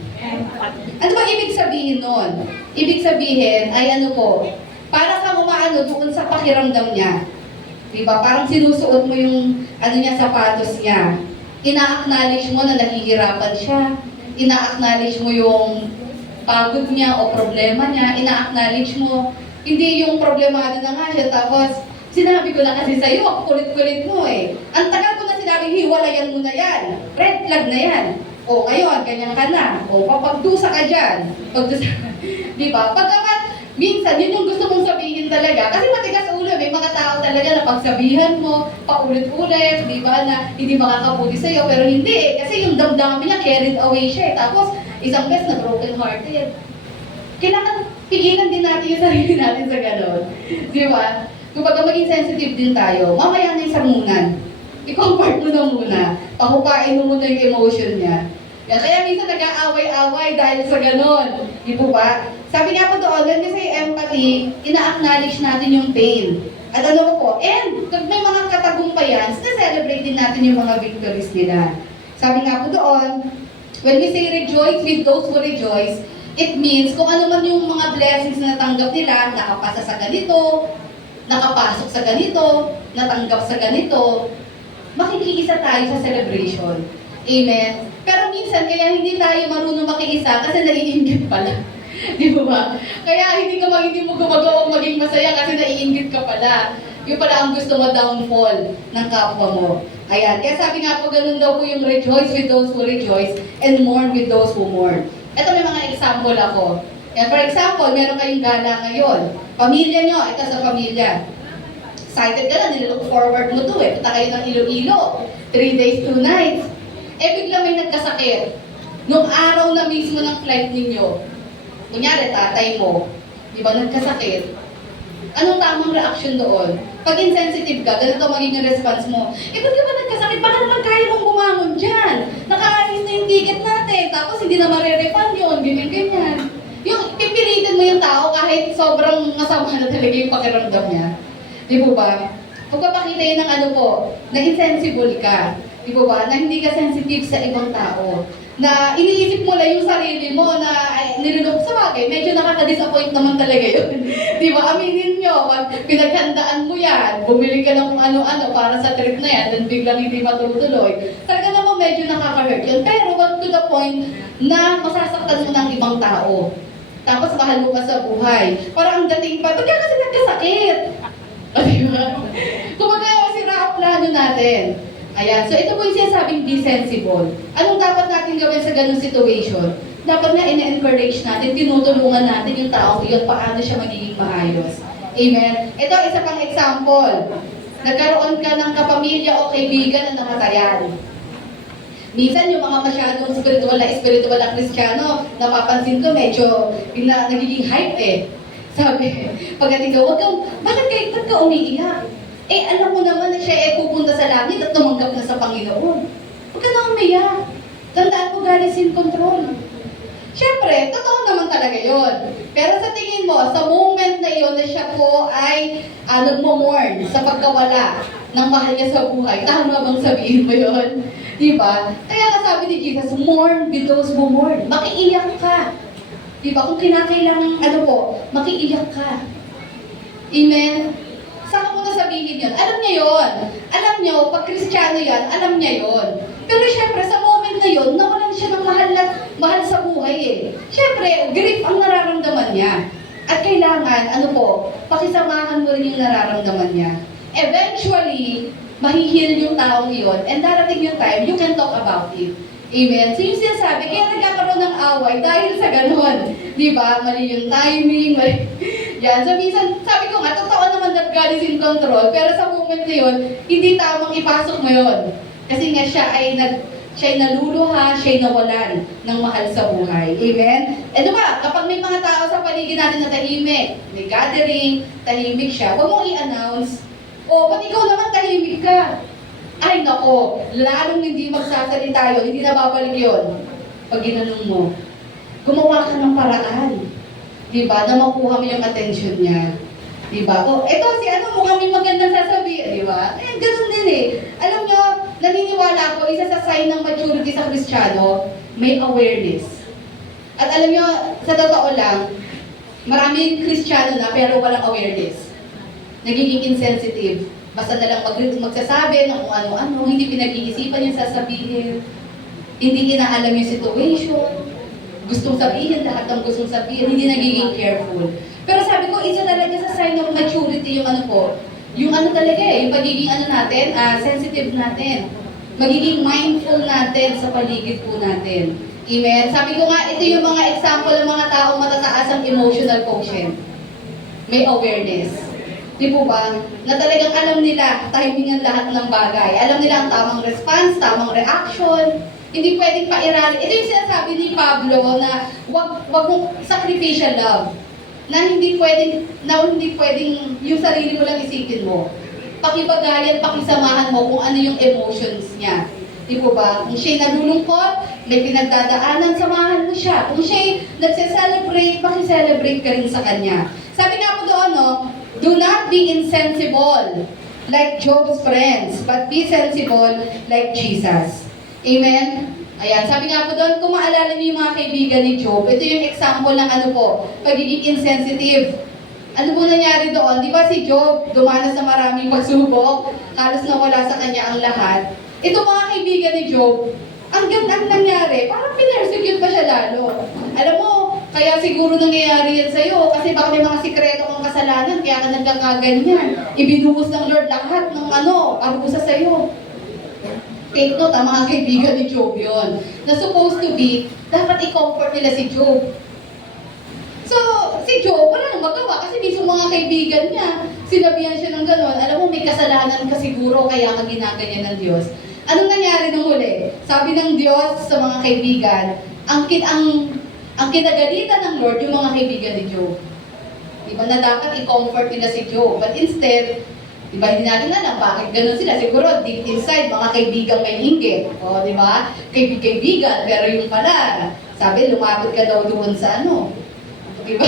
Ano ba ibig sabihin nun? Ibig sabihin ay ano po, para kang umaano doon sa pakiramdam niya. Diba? Parang sinusuot mo yung niya, sapatos niya. Ina-acknowledge mo na nahihirapan siya. Ina-acknowledge mo yung pagod niya o problema niya. Ina-acknowledge mo. Hindi yung problemado na nga siya. Tapos, sinabi ko na kasi sa'yo, kulit-kulit mo eh. Ang tagal ko na sinabi, hiwalayan mo na yan. Red flag na yan. O ngayon, ganyan ka na. O papagdusa ka dyan. Pagdusa. Diba? Pagkaman, minsan, yun yung gusto mong sabihin talaga. Kasi matigas ulo, may mga tao talaga na pagsabihan mo, paulit-ulit, di ba, na hindi makakabuti sa'yo. Pero hindi eh. Kasi yung damdamin niya, carried away siya eh. Tapos, isang beses na broken-hearted. Kailangan pigilan din natin yung sarili natin sa gano'n. Di ba? Kapag maging sensitive din tayo, mamaya na yung samunan. I-comfort mo na muna. Pahupain mo muna yung emotion niya. Kaya minsan nag-aaway-away dahil sa ganon. Di po ba? Sabi nga po doon, when we say empathy, ina-acknowledge natin yung pain. At ano po, and pag may mga katagumpayan, na-celebrate din natin yung mga victories nila. Sabi nga po doon, when we say rejoice with those who rejoice, it means kung ano man yung mga blessings na natanggap nila, nakapasa sa ganito, nakapasok sa ganito, natanggap sa ganito, makikiisa tayo sa celebration. Amen? Pero minsan, kaya hindi tayo marunong makiisa kasi naiinggit pala. Di ba? Kaya hindi mo gumagawang maging masaya kasi naiinggit ka pala. Yung pala ang gusto mo downfall ng kapwa mo. Ayan. Kaya sabi nga po, ganun daw po yung rejoice with those who rejoice and mourn with those who mourn. Ito may mga example ako. Yan, for example, meron kayong gala ngayon. Pamilya nyo, ito sa pamilya. Excited ka na, nilook forward mo to eh. Punta kayo ng Iloilo. 3 days, 2 nights. Eh bigla may nagkasakit. Nung araw na mismo ng flight ninyo, kunyari tatay mo, di ba nagkasakit, anong tamang reaction doon? Pag insensitive ka, ganito magiging response mo. Eh ba't ka ba nagkasakit? Baka naman kaya mong bumangon dyan. Nakaalis na yung ticket natin, tapos hindi na marerefund yun, ganyan-ganyan. Yung pipilitin mo yung tao kahit sobrang masama na talaga yung pakiramdam niya. Di po ba? Pagpapakita yun ng ano po, na insensible ka. Di po ba? Na hindi ka sensitive sa ibang tao. Na iniisip mo lang yung sarili mo na nilulok sa bagay, medyo nakaka-disappoint naman talaga yun. Di ba? Aminin nyo, pag pinaghandaan mo yan, bumili ka ng kung ano-ano para sa trip na yan, then biglang hindi matutuloy. Talaga naman medyo nakaka-hurt yun. Pero wag to the point na masasaktan mo ng ibang tao. Tapos mahal mo pa sa buhay. Parang ang dating pa, ba't ka kasi nagkasakit? O, diba? Kumbaga, sira ang plano natin. Ayan, so ito po yung sinasabing be sensible. Anong dapat natin gawin sa ganung situation? Dapat nga ina-encourage natin, tinutulungan natin yung taong yun, paano siya magiging maayos. Amen? Ito, isa pang example. Nagkaroon ka ng kapamilya o kaibigan na namatayan. Minsan yung mga masyadong spiritual na Kristiyano, napapansin ko medyo nagiging hype eh. Sabi, pagdating ka, ba't ka umiiyak? Eh, alam mo naman na siya pupunta sa langit at tumanggap na sa Panginoon. Huwag ka na umiyak. Tandaan mo, God is in control. Siyempre, totoo naman talaga yon. Pero sa tingin mo, sa moment na iyon na siya po ay nagmo-mourn sa pagkawala ng mahal niya sa buhay, tama bang sabihin mo yon? Diba? Kaya nga sabi ni Jesus, mourn with those who mourn. Makiiyak ka. Diba? Kung kinakailangan, makiiyak ka. Amen? Saka mo na sabihin yun. Alam niya yun. Alam niyo, pag Kristiyano yan, alam niya yun. Pero syempre, sa moment na yun, nawalan siya ng mahal sa buhay eh. Syempre, grief ang nararamdaman niya. At kailangan, pakisamahan mo rin yung nararamdaman niya. Eventually, mahihil yung taong yun, and darating yung time, you can talk about it. Amen? So yung sinasabi, kaya nagkakaroon ng away dahil sa ganun. Di ba? Mali yung timing, mali. Yan. So minsan, sabi ko nga, totoo naman that God is in control, pero sa moment na yun, hindi tamang ipasok mo yun. Kasi nga siya ay naluluha, siya ay nawalan ng mahal sa buhay. Amen? E diba, kapag may mga tao sa paligid natin na tahimik, may gathering, tahimik siya, huwag mong i-announce, ba't ikaw naman tahimik ka? Ay nako, lalong hindi magsasalita yun, hindi na babalik yun. Pag ginanong mo, gumawa ka ng paraan. Diba? Na makuha mo yung attention niya. Diba? Eto si mukhang may magandang sasabihin. Diba? Ganun din eh. Alam nyo, naniniwala ako, isa sa sign ng maturity sa Kristiyano, may awareness. At alam nyo, sa totoo lang, maraming Kristiyano na pero walang awareness. Nagiging insensitive. Basta na lang magsasabi ng kung ano-ano, hindi pinag-iisipan yung sasabihin, hindi inaalam yung situation, gustong sabihin, lahat ng gustong sabihin, hindi nagiging careful. Pero sabi ko, isa talaga sa sign of maturity yung talaga yung pagiging natin, sensitive natin. Magiging mindful natin sa paligid po natin. Amen? Sabi ko nga, ito yung mga example ng mga taong matataas ang emotional quotient. May awareness. Di po ba? Na talagang alam nila, timingan lahat ng bagay. Alam nila ang tamang response, tamang reaction. Hindi pwedeng pairalin. Ito yung sinasabi ni Pablo na wag mong sacrificial love. Na hindi pwedeng yung sarili mo lang isipin mo. Pakibagayan, pakisamahan mo kung ano yung emotions niya. Di po ba? Kung siya'y nalulungkot, may pinagdadaanan, samahan mo siya. Kung siya'y nagse-celebrate, pakiselebrate ka rin sa kanya. Sabi nga po doon, do not be insensible like Job's friends, but be sensible like Jesus. Amen? Ayan, sabi nga po doon, kung maalala niyo yung mga kaibigan ni Job, ito yung example ng pagiging insensitive. Ano po nangyari doon? Di ba si Job dumanas sa maraming pagsubok, halos nawala sa kanya ang lahat. Ito mga kaibigan ni Job, ang ganda nangyari, parang pinersecute pa siya lalo. Alam mo, kaya siguro nangyayari yan sa'yo, kasi baka may mga sikreto kang kasalanan, kaya ka nagkakaganyan. Ibinuhos ng Lord lahat ng arusa sa'yo. Take note, mga kaibigan ni Job yun. Na supposed to be, dapat i-comfort nila si Job. So, si Job, wala nang magawa kasi mismo mga kaibigan niya, sinabihan siya ng gano'n, alam mo, may kasalanan ka siguro, kaya ka ginaganyan ng Diyos. Anong nangyari nung huli? Sabi ng Diyos sa mga kaibigan, ang kinagalitan ng Lord, yung mga kaibigan ni Job. Diba na dapat i-comfort nila si Job. But instead, diba hindi natin alam bakit ganun sila. Siguro deep inside, mga kaibigan may inggit. O, diba? Kaibigan, pero yung pala, sabi, lumapit ka daw doon sa diba?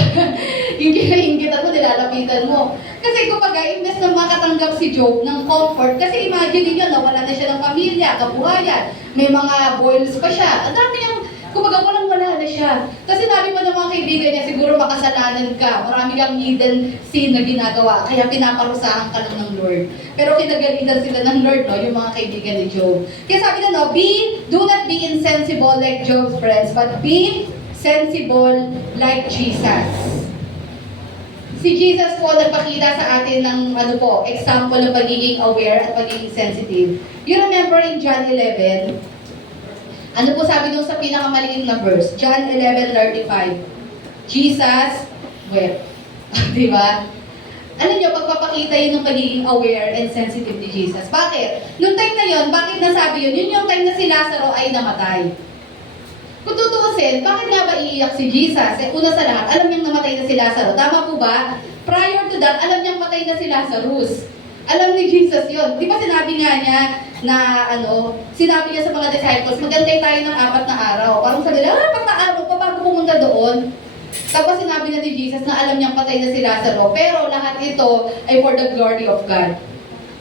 Yung kinainggitan mo, nilalapitan mo. Kasi kumbaga, imbes na makatanggap si Job ng comfort, kasi imagine niyo, nawala na siya ng pamilya, kabuhayan, may mga boils pa siya. Ang dami niyang, kumbaga, walang-wala na siya. Kasi sinabi mo ng mga kaibigan niya, siguro makasalanan ka, marami kang hidden sin na ginagawa, kaya pinaparusahan ka lang ng Lord. Pero kinagalitan sila ng Lord, yung mga kaibigan ni Job. Kaya sabi na, do not be insensible like Job's friends, but be sensible like Jesus. Si Jesus po nagpakita sa atin ng example ng pagiging aware at pagiging sensitive. You remember in John 11, ano po sabi doon sa pinakamaliit na verse? John 11:35. Jesus wept. Di ba? Alam niyo, pagpapakita yun ng pagiging aware and sensitive ni Jesus. Bakit? Noong time na yun, bakit nasabi yun? Yun yung time na si Lazaro ay namatay. Kung tutuusin, bakit nga ba iiyak si Jesus? Una sa lahat, alam niyang namatay na si Lazaro. Tama po ba? Prior to that, alam niyang patay na si Lazarus. Alam ni Jesus yun. Di ba sinabi nga niya na sinabi niya sa mga disciples, magantay tayo ng 4 na araw. Parang sabi nila, 4 na araw pa bago pumunta doon. Tapos sinabi na ni Jesus na alam niyang patay na si Lazaro. Pero lahat ito ay for the glory of God.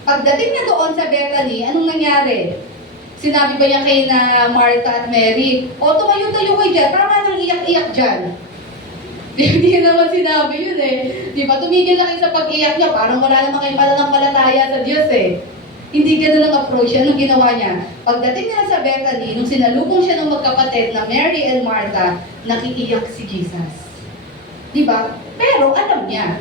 Pagdating na doon sa Bethany, anong nangyari? Sinabi ba niya kay na Martha at Mary, tumayo-tayo kayo dyan, tama nang iyak-iyak dyan. Hindi naman sinabi yun eh. Di ba? Tumigil na kayo sa pag-iyak niya, parang wala naman kayo pananampalataya sa Diyos eh. Hindi gano'n ang approach niya. Anong ginawa niya? Pagdating niya sa Bethany, nung sinalubong siya ng magkapatid na Mary and Martha, nakiiyak si Jesus. Di ba? Pero alam niya.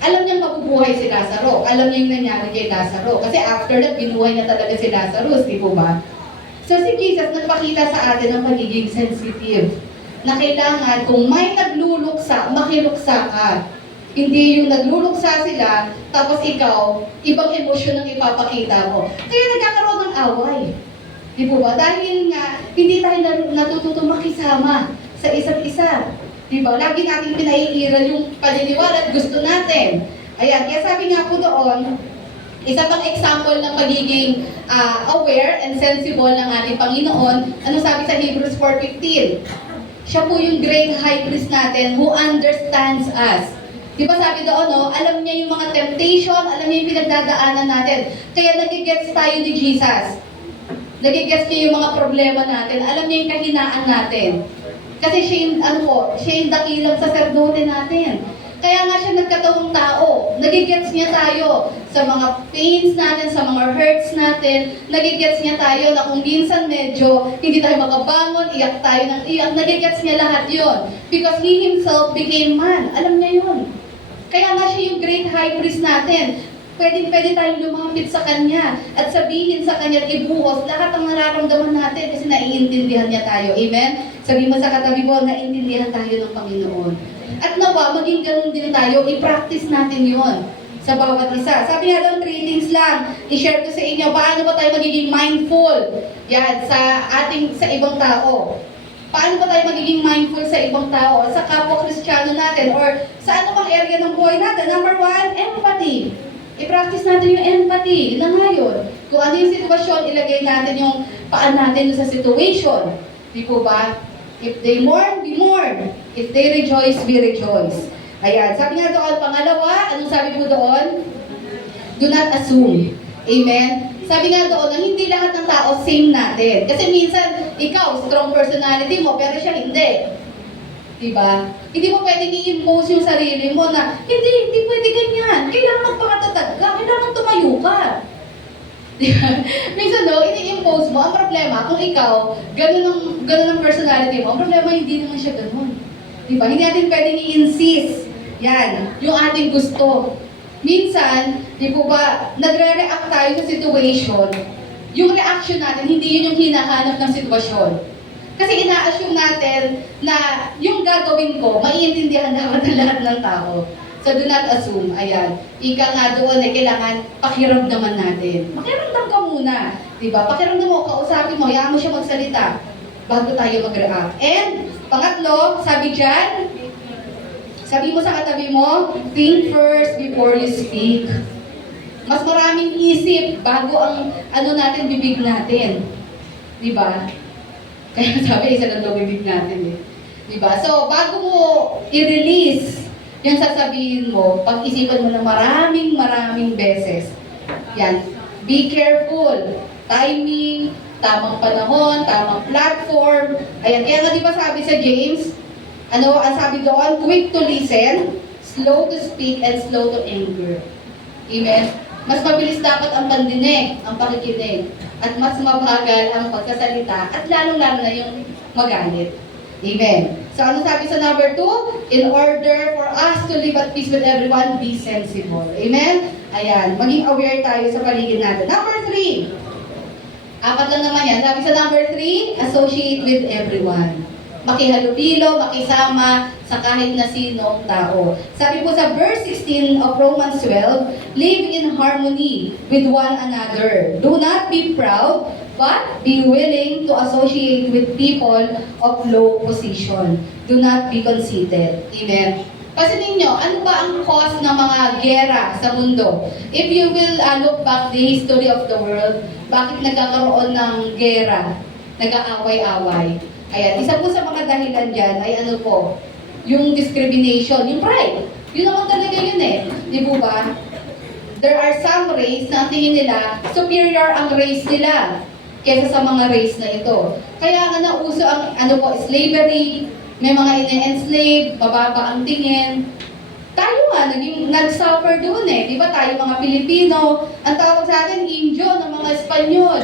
Alam niyang mabubuhay si Lazaro. Alam niya yung nangyari kay Lazaro. Kasi after that, binuhay niya talaga si Lazarus. Di po ba? So si Jesus nagpakita sa atin ng pagiging sensitive. Na kailangan kung may nagluluksa, makiluksa ka. Hindi yung nagluluksa sila, tapos ikaw, ibang emosyon ang ipapakita mo. Kaya nagkakaroon ng away. Di po ba? Dahil nga, hindi tayo natututong makisama sa isa't isa. Di ba? Lagi natin pinaiiral yung paniniwala at gusto natin. Ayan, kaya sabi nga po doon, isa pang example ng pagiging aware and sensible ng ating Panginoon, ano sabi sa Hebrews 4:15? Siya po yung great high priest natin who understands us. Di ba sabi doon, alam niya yung mga temptation, alam niya yung pinagdadaanan natin. Kaya nagigets tayo ni Jesus. Nagigets niya yung mga problema natin, alam niya yung kahinaan natin. Kasi siya yung, siya yung dakilang saserdote natin. Kaya nga siya nagkataong tao. Nagigets niya tayo sa mga pains natin, sa mga hurts natin. Nagigets niya tayo na kung minsan medyo hindi tayo makabangon, iyak tayo ng iyak. Nagigets niya lahat yon because He Himself became man. Alam niya yun. Kaya nga siya yung great high priest natin. Pwede tayong lumapit sa Kanya at sabihin sa Kanya at ibuhos lahat ng nararamdaman natin kasi naiintindihan niya tayo. Amen? Sabi mo sa katabi mo, naiintindihan tayo ng Panginoon. At nawa, maging ganun din tayo, i-practice natin yon sa bawat isa. Sabi nga doon, 3 things lang, i-share ko sa inyo, paano ba tayo magiging mindful yan, sa ibang tao. Paano ba tayo magiging mindful sa ibang tao, sa kapwa-Kristiyano natin, or sa anumang area ng buhay natin? Number 1, empathy. I-practice natin yung empathy. Yun nga yun. Kung ano yung sitwasyon, ilagay natin yung paan natin sa situation. Di po ba? If they mourn, we mourn. If they rejoice, we rejoice. Ayan. Sabi nga doon, pangalawa, anong sabi po doon? Do not assume. Amen? Sabi nga doon na hindi lahat ng tao same natin. Kasi minsan, ikaw, strong personality mo, pero siya hindi. Diba? Hindi mo pwedeng i-impose yung sarili mo na, hindi pwede ganyan. Kailangan magpakatatag ka, kailangan tumayo ka. Diba? Minsan ini-impose mo, ang problema, kung ikaw, ganun ang personality mo, ang problema, hindi naman siya ganun. Diba? Hindi natin pwedeng i-insist. Yan, yung ating gusto. Minsan, di po ba, nagre-react tayo sa situation, yung reaction natin, hindi yun yung hinahanap ng sitwasyon. Kasi ina-assume natin na yung gagawin ko, maiintindihan dapat ng lahat ng tao. So do not assume, ayan. Ika nga doon kailangan pakiramdaman natin. Pakiramdam ka muna, di ba? Pakiramdam mo, kausapin mo, hayaan mo siya magsalita bago tayo mag-react. And, pangatlo, sabi dyan, sabi mo sa katabi mo, think first before you speak. Mas maraming isip bago ang natin, bibig natin. Di ba? Kaya sabi, isa lang daw bibig natin eh. Diba? So, bago mo i-release yung sasabihin mo, pag-isipan mo ng maraming beses. Yan. Be careful. Timing, tamang panahon, tamang platform. Ayan. Kaya nga diba sabi sa James, ang sabi doon? Quick to listen, slow to speak, and slow to anger. Amen? Mas mabilis dapat ang pandinig, ang pakikinig. At mas mabagal ang pagsasalita at lalong-lalo na yung magalit. Amen. So ano sabi sa number 2? In order for us to live at peace with everyone, be sensible. Amen? Ayan, maging aware tayo sa paligid natin. Number 3. Apat lang naman yan. Sabi sa number 3, associate with everyone. Makihalubilo, makisama sa kahit na sinong tao. Sabi po sa verse 16 of Romans 12, live in harmony with one another. Do not be proud, but be willing to associate with people of low position. Do not be conceited. Amen. Kasi ninyo, ano ba ang cause ng mga gera sa mundo? If you will look back the history of the world, bakit nagkakaroon ng gera? Nag-aaway-away. Ayan, isa po sa mga dahilan dyan ay ano po, yung discrimination, yung pride. Yun naman talaga yun eh. Di po ba? There are some race na ang tingin nila, superior ang race nila kaysa sa mga race na ito. Kaya nga nauso ang ano po, slavery, may mga ine-enslave, bababa ang tingin. Tayo nga, nag-suffer doon eh. Di ba tayo mga Pilipino, ang tawag sa atin, Indio ng mga Espanyol.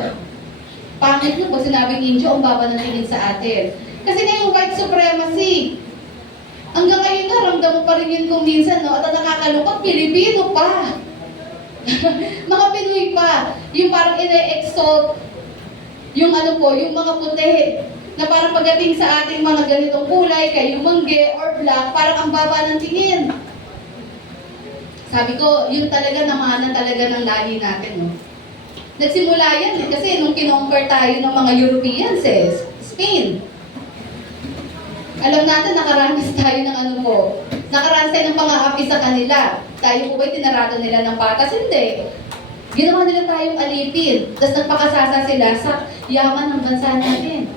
Pangit mo pag sinabing Indio, ang baba ng tingin sa atin. Kasi na yung white supremacy. Hanggang ngayon na, ramdam mo pa rin yun kung minsan, no? At ang nakakalungkot, Pilipino pa. Mga Pinoy pa. Yung parang ine-exalt, yung ano po, yung mga puti, na parang pagdating sa ating mga ganitong kulay, kayo mangge or black, parang ang baba ng tingin. Sabi ko, yun talaga namahanan talaga ng lahi natin, no? Nagsimula yan kasi nung kinonquer tayo ng mga Europeans Spain. Alam natin, nakaranas tayo ng ano po, nakaranas tayo ng pang-aapi sa kanila. Tayo po ba'y tinarado nila ng patas? Hindi. Ginawa nila tayong alipin. Tapos nagpakasasa sila sa yaman ng bansa natin.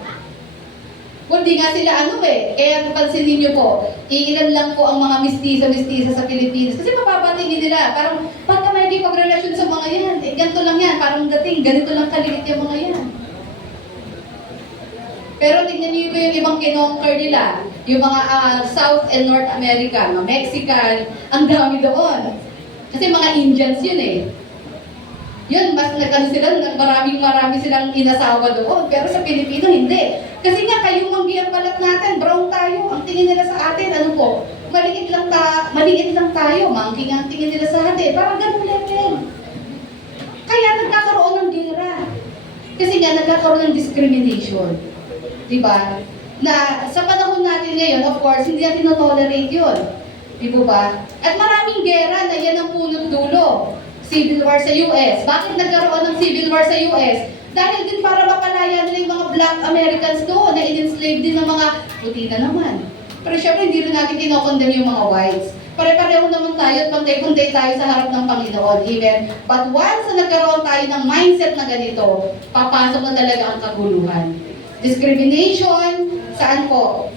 Kundi nga sila kaya pansinin niyo po, iilan lang po ang mga mestiza sa Pilipinas. Kasi mapapatingin nila, parang, baka may di pagrelasyon sa mga yan? Ganito lang yan, parang dating, ganito lang kaliit yung mga yan. Pero tignan niyo po yung ibang kinonquer nila, yung mga South and North America, mga Mexican, ang dami doon. Kasi mga Indians yun eh. Yun, mas marami silang inasawa doon. Pero sa Pilipino, hindi. Kasi nga, kayong manggi ang balat natin, brown tayo. Ang tingin nila sa atin, ano po, maliit lang tayo, mangking ang tingin nila sa atin. Parang ganun level. Kaya nagkakaroon ng gera. Kasi nga, nagkakaroon ng discrimination. Diba? Na sa panahon natin ngayon, of course, hindi natin na-tolerate yun. Diba ba? At maraming gera na yan ang punot dulo. Civil War sa US. Bakit nagkaroon ng Civil War sa US? Dahil din para mapalaya nila yung mga Black Americans doon na in-enslave din ng mga puti na naman. Pero syempre hindi rin natin kinokondem yung mga whites. Pare-pareho naman tayo at pantay-puntay tayo sa harap ng Panginoon. Amen. But once na nagkaroon tayo ng mindset na ganito, papasok na talaga ang kaguluhan. Discrimination, saan po?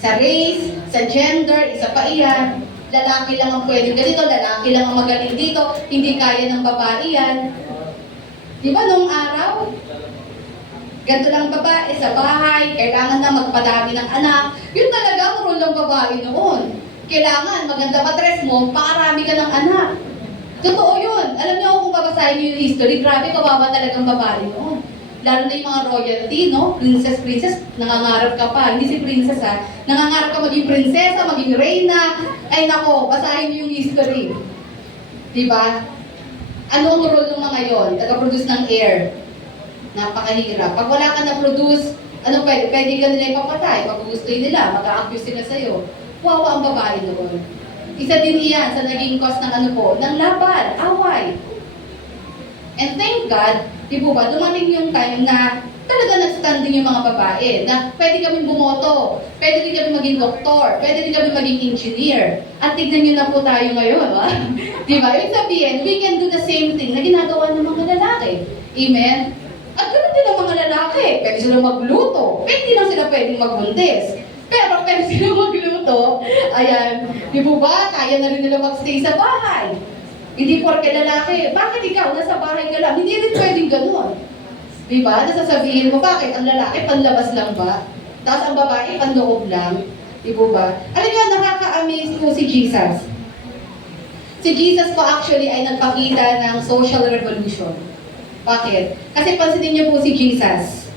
Sa race, sa gender, isa pa iyan. Lalaki lang ang pwedeng ganito, lalaki lang ang magaling dito, hindi kaya ng babae yan. Di ba nung araw, ganito lang babae sa bahay, kailangan na magpadami ng anak. Yun talaga ang role ng babae noon. Kailangan maganda matres mo, pakarami ka ng anak. Totoo yun. Alam niyo kung babasahin niyo yung history, grabe kawawa talagang babae noon. Lalo na yung mga royalty, no? Princess, nangangarap ka pa. Hindi si princess ha. Nangangarap ka maging prinsesa, maging reyna. Ay nako, basahin niyo yung history. Diba? Ano ang role ng mga yon? Taga-produce ng air. Napakahirap. Pag wala ka na-produce, ano pwede? Pwede ka nila ipapatay. Pag gustoy nila, mag-a-accuse sila sa'yo. Wawa ang babae noon. Isa din iyan sa naging cause ng ano po, ng laban, away. And thank God, di po ba, dumating yung time na talaga nag-standing yung mga babae, na pwede kami bumoto, pwede din kami maging doktor, pwede din kami maging engineer. At tignan nyo na po tayo ngayon, ha? Di ba? Ibig sabihin, we can do the same thing na ginagawa ng mga lalaki. Amen? At ganoon din ang mga lalaki. Pwede sila magluto, pwede lang sila pwedeng magbuntis. Pero pwede sila magluto, ayan, di po ba, kaya na rin nila magstay sa bahay. Hindi porke lalaki, bakit ikaw nasa bahay ka lang? Hindi rin pwedeng gano'n. Diba? Nasasabihin mo, bakit ang lalaki panlabas lang ba? Tapos ang babae panloob lang. Diba ba? Alam niyo, nakaka-amaze po si Jesus. Si Jesus po actually ay nagpakita ng social revolution. Bakit? Kasi pansinin niyo po si Jesus.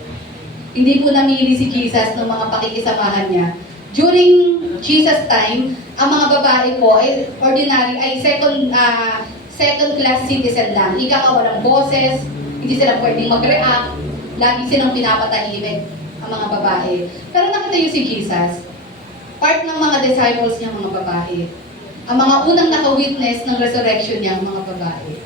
Hindi po namili si Jesus ng mga pakikisamahan niya. During Jesus time, ang mga babae po ay ordinary, ay second class citizen lang. Ika nga walang boses, hindi sila pwedeng mag-react, lagi silang pinapatahimik ang mga babae. Pero nakita niyo si Jesus, part ng mga disciples niya mga babae. Ang mga unang naka-witness ng resurrection niya mga babae.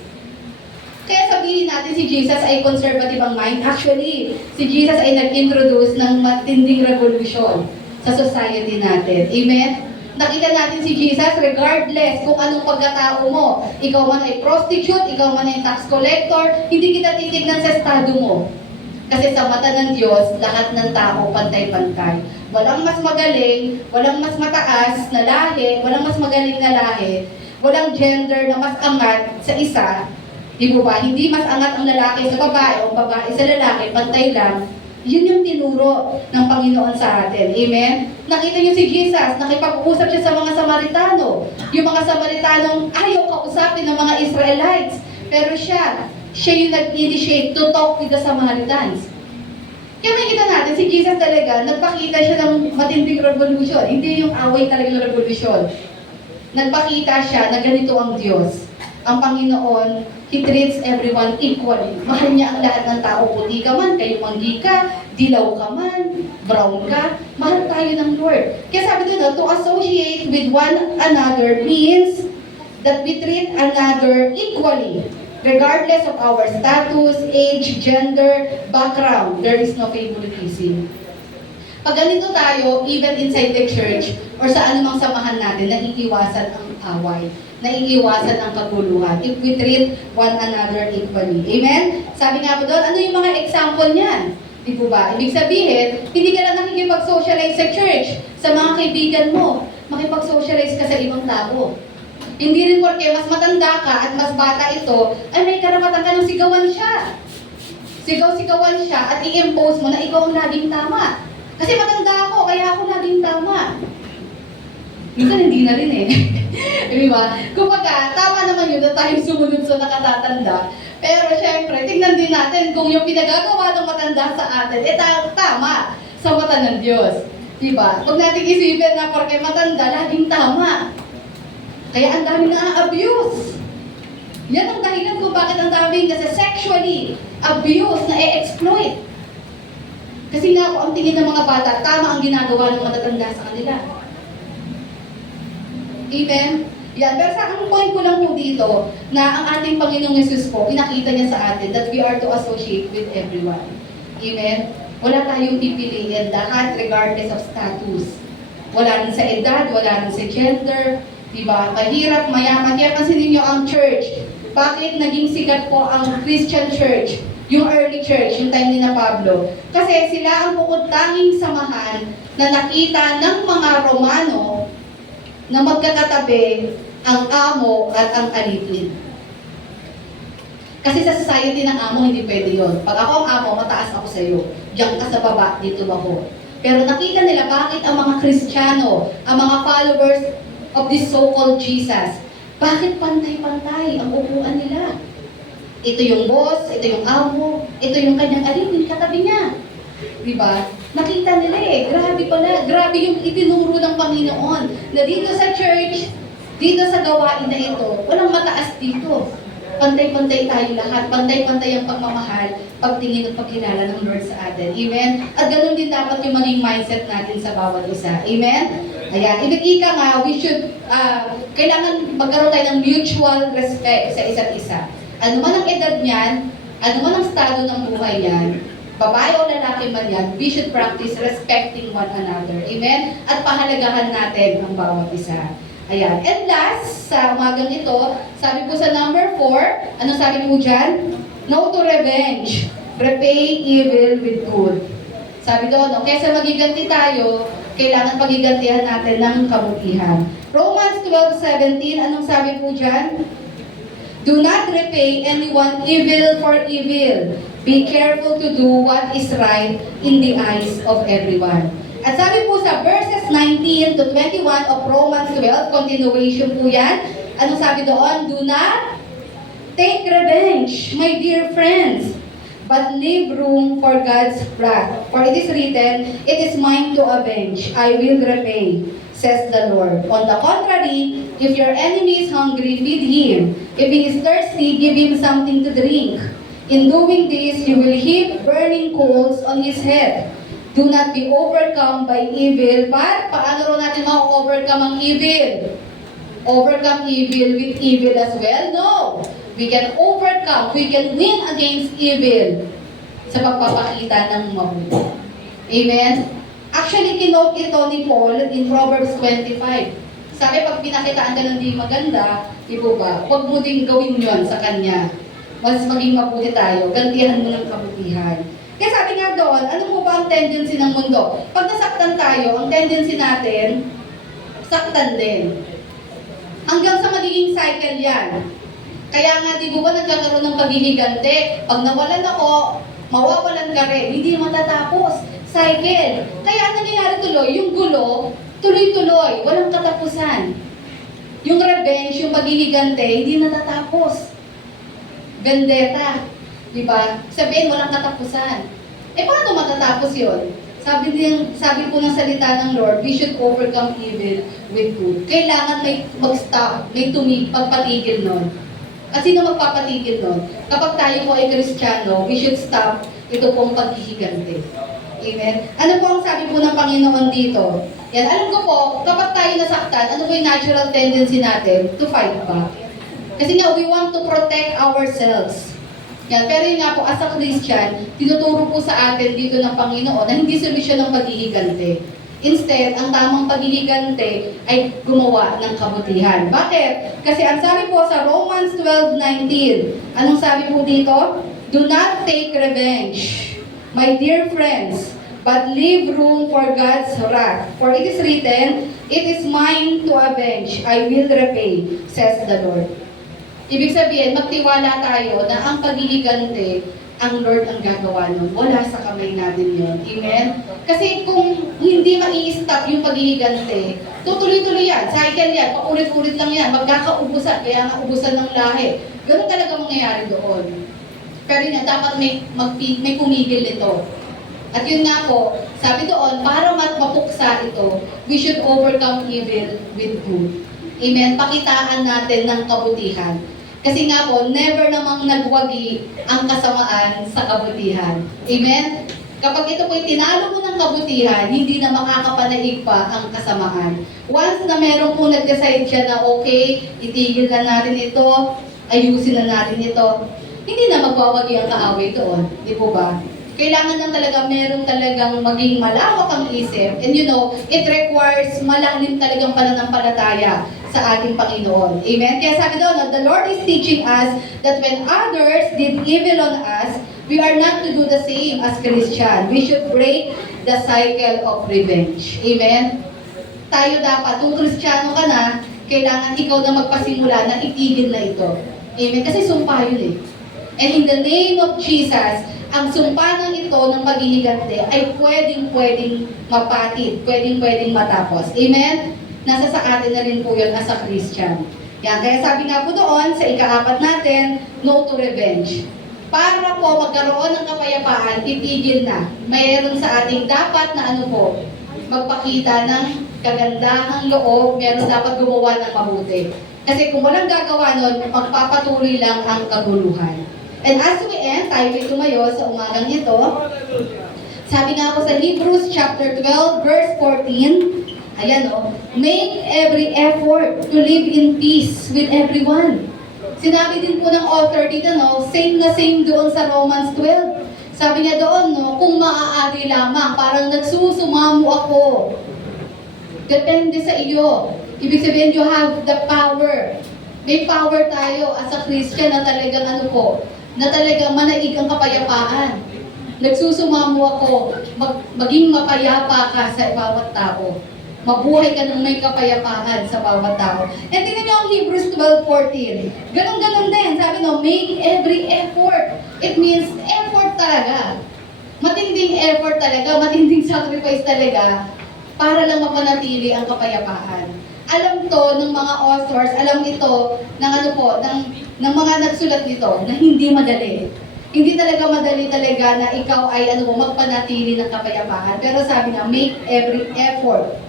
Kaya sabihin natin si Jesus ay conservative ang mind. Actually, si Jesus ay nag-introduce ng matinding revolution sa society natin. Amen? Nakita natin si Jesus regardless kung anong pagkatao mo. Ikaw man ay prostitute, ikaw man ay tax collector, hindi kita titignan sa estado mo. Kasi sa mata ng Diyos, lahat ng tao pantay-pantay. Walang mas magaling, walang mas mataas na lahi, walang mas magaling na lahi, walang gender na mas angat sa isa. Di ba ba? Hindi mas angat ang lalaki sa babae o babae sa lalaki, pantay lang. Yun yung tinuro ng Panginoon sa atin. Amen? Nakita niyo si Jesus, nakipag-usap siya sa mga Samaritano. Yung mga Samaritanong ayaw kausapin ng mga Israelites. Pero siya yung nag-initiate to talk with the Samaritans. Kaya makikita natin, si Jesus talaga, nagpakita siya ng matinding revolution. Hindi yung away talagang revolution. Nagpakita siya na ganito ang Diyos. Ang Panginoon, He treats everyone equally. Mahal niya ang lahat ng tao. Puti ka man, kayo manggi ka, dilaw ka man, brown ka. Mahal tayo ng Lord. Kaya sabi doon, to associate with one another means that we treat another equally. Regardless of our status, age, gender, background, there is no favoritism. Pag ganito tayo, even inside the church, or sa anumang samahan natin, naiiwasan ang away, naiiwasan ang kaguluhan, if we treat one another equally. Amen? Sabi nga po doon, ano yung mga example niyan? Di po ba? Ibig sabihin, hindi ka lang nakikipag-socialize sa church, sa mga kaibigan mo, makipag-socialize ka sa ibang tao. Hindi rin porque mas matanda ka at mas bata ito, ay may karapatan ka ng sigawan siya. Sigaw-sigawan siya at i-impose mo na ikaw ang laging tama. Kasi matanda ako, kaya ako laging tama. Minsan hindi na rin eh. Di ba? Kumbaga, tama naman yun na tayo sumunod sa nakatatanda. Pero syempre, tingnan din natin kung yung pinagagawa ng matanda sa atin, tama sa mata ng Diyos. Di ba? Huwag natin isipin na porque matanda, laging tama. Kaya ang dami na-abuse. Yan ang dahilan kung bakit ang dami kasi sexually abuse na e-exploit. Kasi nga po, ang tingin ng mga bata, tama ang ginagawa ng matatanda sa kanila. Amen? Yan. Pero sa ang point ko lang po dito, na ang ating Panginoong Yesus po, pinakita niya sa atin that we are to associate with everyone. Amen? Wala tayong pipiliin, lahat regardless of status. Wala rin sa edad, wala rin sa gender, diba? Mahirap, mayaman. Kaya kasi ninyo ang church. Bakit naging sikat po ang Christian church? Yung early church, yung time ni na Pablo. Kasi sila ang bukod tanging samahan na nakita ng mga Romano na magkakatabi ang amo at ang alipin. Kasi sa society ng amo, hindi pwede yun. Pag ako ang amo, mataas ako sa iyo. Diyan ka sa baba, dito ako. Pero nakita nila bakit ang mga Kristiyano, ang mga followers of this so-called Jesus, bakit pantay-pantay ang upuan nila? Ito yung boss, ito yung amo, ito yung kanyang alipin, katabi niya. Diba? Nakita nila eh, grabe pala, grabe yung itinuro ng Panginoon na dito sa church, dito sa gawain na ito, walang mataas dito. Pantay-pantay tayo lahat, pantay-pantay ang pagmamahal, pagtingin at pagkilala ng Lord sa atin. Amen? At ganun din dapat yung maging mindset natin sa bawat isa. Amen? Ayan, ika nga, we should, kailangan magkaroon tayo ng mutual respect sa isa't isa. Ano man ang edad niyan, ano man ang estado ng buhay niyan, babae o lalaki man yan, we should practice respecting one another. Amen? At pahalagahan natin ang bawat isa. Ayan. And last, sa umagang ito, sabi po sa number 4, ano sabi po dyan? No to revenge. Repay evil with good. Sabi doon, no, kaysa magiganti tayo, kailangan pagigantihan natin ng kabutihan. Romans 12:17, anong sabi po dyan? Do not repay anyone evil for evil. Be careful to do what is right in the eyes of everyone. At sabi po sa verses 19 to 21 of Romans 12, continuation po yan. Anong sabi doon? Do not take revenge, my dear friends. but leave room for God's wrath. For it is written, "It is mine to avenge, I will repay," says the Lord. On the contrary, if your enemy is hungry, feed him. If he is thirsty, give him something to drink. In doing this, you will heap burning coals on his head. Do not be overcome by evil. But paano rin natin ma-overcome ang evil? Overcome evil with evil as well? No! We can overcome, we can win against evil sa pagpapakita ng mabuti. Amen? Actually, kinote ito ni Paul in Proverbs 25. Sabi, pag pinakitaan ka ng di maganda, di ba, huwag mo din gawin yon sa kanya. Mas maging mabuti tayo, gantihan mo ng kabutihan. Kaya sabi nga doon, ano po ba ang tendency ng mundo? Pag nasaktan tayo, ang tendency natin, saktan din. Hanggang sa magiging cycle yan. Kaya nga, di ba nagkakaroon ng paghihigante? Pag nawalan ako, mawawalan ka rin. Hindi matatapos. Cycle. Kaya ang nangyayari tuloy, yung gulo, tuloy-tuloy, walang katapusan. Yung revenge, yung paghihigante, hindi natatapos. Vendetta. Diba? Sabihin, walang katapusan. Paano matatapos yun? Sabi po ng salita ng Lord, we should overcome evil with good. Kailangan may mag-stop, may pagpatigil nun. At sino magpapatigil nun? Kapag tayo po ay Kristiyano, we should stop ito pong paghihigante. Amen? Ano po ang sabi po ng Panginoon dito? Yan, alam ko po, kapag tayo nasaktan, ano po yung natural tendency natin? To fight back. Kasi nga, we want to protect ourselves. Yan, pero yun nga po, as a Christian, tinuturo po sa atin dito ng Panginoon na hindi solusyon ng paghihigante. Instead, ang tamang paghihigante ay gumawa ng kabutihan. Bakit? Kasi ang sabi po sa Romans 12:19, anong sabi po dito? Do not take revenge, my dear friends, but leave room for God's wrath. For it is written, "It is mine to avenge, I will repay," says the Lord. Ibig sabihin, magtiwala tayo na ang paghihigante, ang Lord ang gagawa nun. Wala sa kamay natin yun. Amen? Kasi kung hindi mai-stop yung paghihigante, tutuloy-tuloy yan. Cycle yan. Paulit-ulit lang yan. Magkakaubusan. Kaya nga ubusan ng lahi. Ganun talaga mangyayari doon. Pero yun, dapat may kumigil nito. At yun nga po, sabi doon, para mapuksa ito, we should overcome evil with good. Amen? Pakitaan natin ng kabutihan. Kasi nga po, never namang nagwagi ang kasamaan sa kabutihan. Amen? Kapag ito po'y tinalo mo ng kabutihan, hindi na makakapanaig pa ang kasamaan. Once na meron po nag-decide siya na okay, itigil na natin ito, ayusin na natin ito, hindi na magwawagi ang kaaway doon. Di po ba? Kailangan lang talaga meron talagang maging malawak ang isip. And you know, it requires malalim talagang pananampalataya sa ating Panginoon. Amen? Kaya sabi doon, the Lord is teaching us that when others did evil on us, we are not to do the same as Christian. We should break the cycle of revenge. Amen? Tayo dapat, kung Kristiyano ka na, kailangan ikaw na magpasimula na itigil na ito. Amen? Kasi sumpa yun eh. And in the name of Jesus, ang sumpanang ito ng paghihigante ay pwedeng mapatid, pwedeng matapos. Amen? Nasa sa atin na rin po yun as a Christian. Yan. Kaya sabi nga po doon, sa ika-4 natin, no to revenge. Para po magkaroon ng kapayapaan, titigil na. Mayroon sa ating dapat na magpakita ng kagandahang loob, meron dapat gumawa ng mabuti. Kasi kung walang gagawa nun, magpapatuloy lang ang kaguluhan. And as we end, tayo ay tumayo sa umagang ito. Sabi nga po sa Hebrews chapter 12, verse 14, ayan make every effort to live in peace with everyone. Sinabi din po ng author dito, same na same doon sa Romans 12. Sabi niya doon, kung maaari lamang, parang nagsusumamo ako. Depende sa iyo. Ibig sabihin, you have the power. May power tayo as a Christian na talagang na talagang manaig ang kapayapaan. Nagsusumamo ako, maging mapayapa ka sa bawat tao. Mabuhay ka ng may kapayapaan sa bawat tao. And tingnan niyo ang Hebrews 12:14. Ganon din. Sabi make every effort. It means effort talaga. Matinding effort talaga, matinding sacrifice talaga para lang mapanatili ang kapayapaan. Alam to ng mga authors, alam ito ng ng mga nagsulat nito na hindi madali. Hindi talaga madali talaga na ikaw ay magpanatili ng kapayapaan. Pero sabi nga, make every effort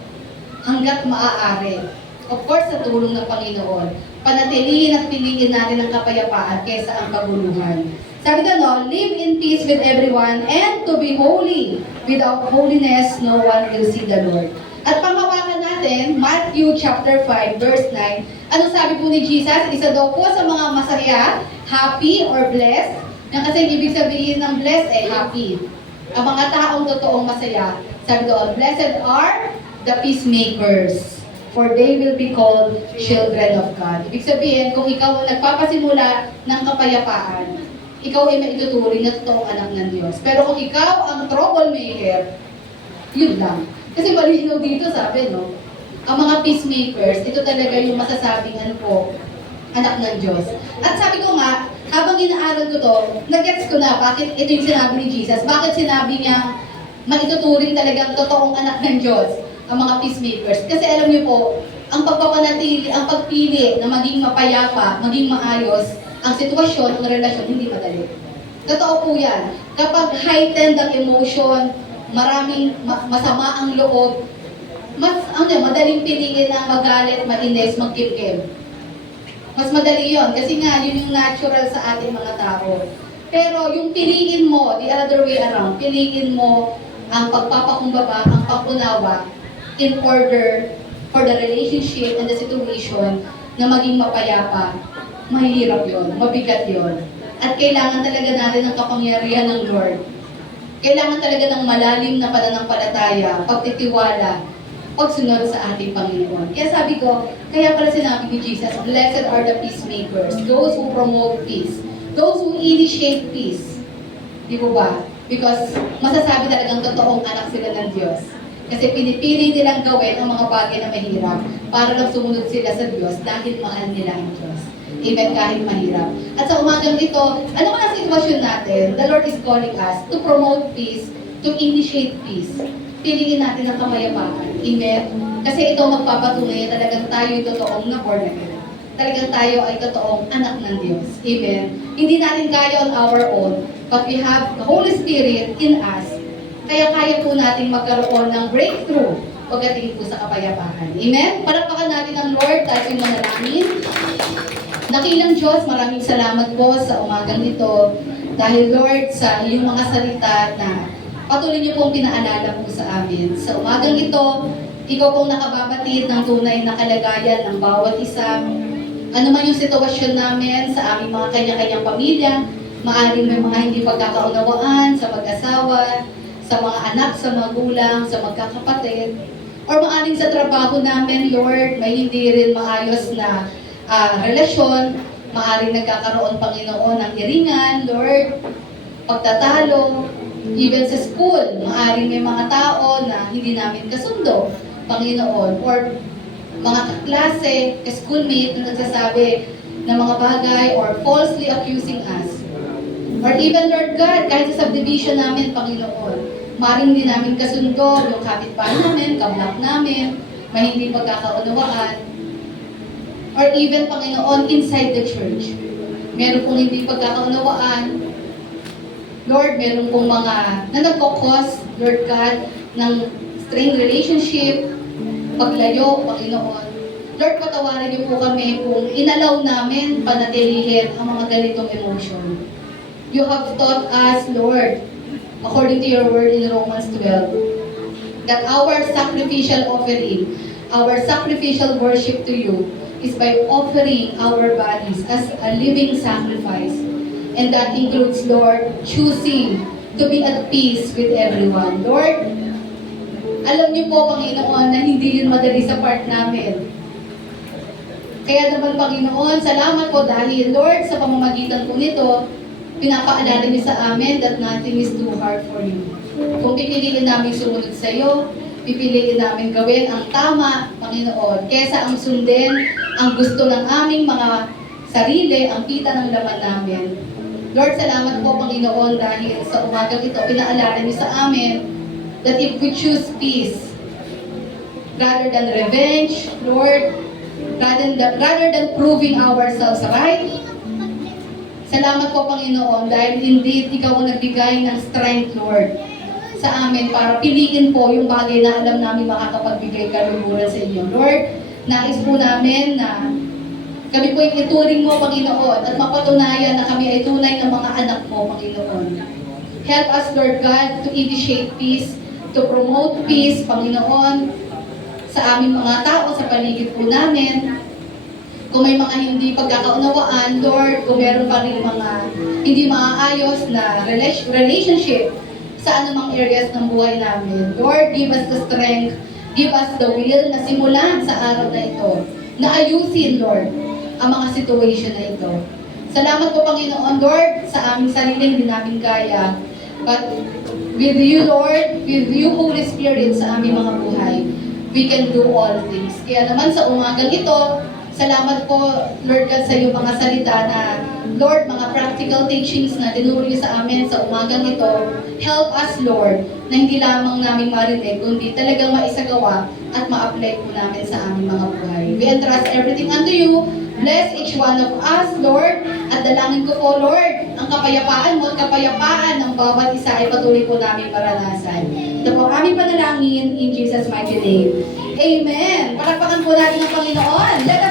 hanggat maaari. Of course, sa tulong ng Panginoon. Panatilihin at piliin natin ang kapayapaan kaysa ang kaguluhan. Sabi na, live in peace with everyone and to be holy. Without holiness, no one will see the Lord. At panghawakan natin, Matthew chapter 5, verse 9. Ano sabi po ni Jesus? Isa daw po sa mga masaya, happy or blessed. Yan kasi ibig sabihin ng blessed ay happy. Ang mga taong totoong masaya, sabi doon, blessed are the peacemakers, for they will be called children of God. Ibig sabihin, kung ikaw ang nagpapasimula ng kapayapaan, ikaw ay maituturing na totoong anak ng Diyos. Pero kung ikaw ang troublemaker, yun lang. Kasi malinaw dito sabi, no? Ang mga peacemakers, ito talaga yung masasabing anak ng Diyos. At sabi ko nga, habang inaaral ko to, nag-gets ko na bakit ito yung sinabi ni Jesus. Bakit sinabi niya maituturing talagang totoong anak ng Diyos, ang mga peacemakers. Kasi alam niyo po, ang pagpapanatili, ang pagpili na maging mapayapa, maging maayos, ang sitwasyon, ang relasyon, hindi madali. Totoo po yan. Kapag heightened ang emotion, maraming masama ang loob, madaling piliin na magalit, mainis, magkimkim. Mas madali yon kasi nga, yun yung natural sa ating mga tao. Pero yung piliin mo, the other way around, piliin mo ang pagpapakumbaba, ang pag-unawa in order for the relationship and the situation na maging mapayapa, mahirap yon, mabigat yon. At kailangan talaga natin ng kapangyarihan ng Lord. Kailangan talaga ng malalim na pananampalataya, pagtitiwala, pagsunod sa ating Panginoon. Kaya sabi ko, kaya pala sinabi ni Jesus, blessed are the peacemakers, those who promote peace, those who initiate peace. Di po ba? Because masasabi talagang totoong anak sila ng Diyos. Kasi pinipili nilang gawin ang mga bagay na mahirap para lang sumunod sila sa Diyos dahil mahal nila ang Diyos. Amen, kahit mahirap. At sa umagang ito, ano man ang sitwasyon natin, the Lord is calling us to promote peace, to initiate peace. Piliin natin ang kapayapaan. Amen? Kasi ito magpapatunay na talagang tayo ay totoong na born again. Talagang tayo ay totoong anak ng Diyos. Amen? Hindi natin kaya on our own, but we have the Holy Spirit in us. Kaya kaya po natin magkaroon ng breakthrough pagdating po sa kapayapaan. Amen? Palakpakan natin ang Lord, tayo manalangin. Dakilang Diyos, maraming salamat po sa umagang ito. Dahil Lord, sa iyong mga salita na patuloy niyo pong pinaalala po sa amin. Sa umagang ito, ikaw pong nakababatid ng tunay na kalagayan ng bawat isa. Ano man yung sitwasyon namin sa aming mga kanya-kanyang pamilya, maaaring may mga hindi pagkakaunawaan sa mag-asawa, sa mga anak, sa magulang, sa magkakapatid, or maaaring sa trabaho namin, Lord, may hindi rin maayos na relasyon, maaaring nagkakaroon, Panginoon, ng iringan, Lord, pagtatalo, even sa school, maaaring may mga tao na hindi namin kasundo, Panginoon, or mga kaklase, ka-schoolmate na nagsasabi ng mga bagay or falsely accusing us. Or even, Lord God, kahit sa subdivision namin, Panginoon, maaaring hindi namin kasundo yung kapitbahay namin, kablak namin, may hindi pagkakaunawaan. Or even, Panginoon, inside the church, meron pong hindi pagkakaunawaan. Lord, meron pong mga na nagkakos, Lord God, ng strained relationship, paglayo, Panginoon. Lord, patawarin niyo po kami kung inalaw namin panatilihin ang mga ganitong emotion. You have taught us, Lord, according to your word in Romans 12, that our sacrificial offering, our sacrificial worship to you, is by offering our bodies as a living sacrifice. And that includes, Lord, choosing to be at peace with everyone. Lord, alam niyo po, Panginoon, na hindi yun madali sa part namin. Kaya naman, Panginoon, salamat po dahil, Lord, sa pamamagitan po nito, pinapaalala niyo sa amin that nothing is too hard for you. Kung pipiliin namin sumunod sa iyo, pipiliin namin gawin ang tama, Panginoon, kesa ang sundin ang gusto ng aming mga sarili, ang kita ng laman namin. Lord, salamat po, Panginoon, dahil sa umagang ito, pinaalala niyo sa amin that if we choose peace, rather than revenge, Lord, rather than proving ourselves right, Salamat po, Panginoon, dahil indeed, Ikaw ang nagbigay ng strength, Lord, sa amin para piliin po yung bagay na alam namin makakapagbigay kaluluran sa inyo. Lord, nais po namin na kami po yung ituring mo, Panginoon, at mapatunayan na kami ay tunay na mga anak mo, Panginoon. Help us, Lord God, to initiate peace, to promote peace, Panginoon, sa aming mga tao, sa paligid po namin. Kung may mga hindi pagkakaunawaan, Lord, kung meron pa rin mga hindi maaayos na relationship sa anumang areas ng buhay namin, Lord, give us the strength, give us the will na simulan sa araw na ito, na ayusin, Lord, ang mga situation na ito. Salamat po, Panginoon, Lord, sa aming sarili, hindi namin kaya. But with you, Lord, with you, Holy Spirit, sa aming mga buhay, we can do all things. Kaya naman sa umagang ito, salamat po, Lord God, sa iyong mga salita na, Lord, mga practical teachings na tinuro niyo sa amin sa umagang ito. Help us, Lord, na hindi lamang namin marinig, kundi talagang maisagawa at ma-apply po namin sa aming mga buhay. We entrust everything unto you. Bless each one of us, Lord. At dalangin ko po, Lord, ang kapayapaan mo at kapayapaan ng bawat isa ay patuloy po namin maranasan. Ito po ang aming panalangin in Jesus' mighty name. Amen. Palakpakan po natin ang Panginoon. Let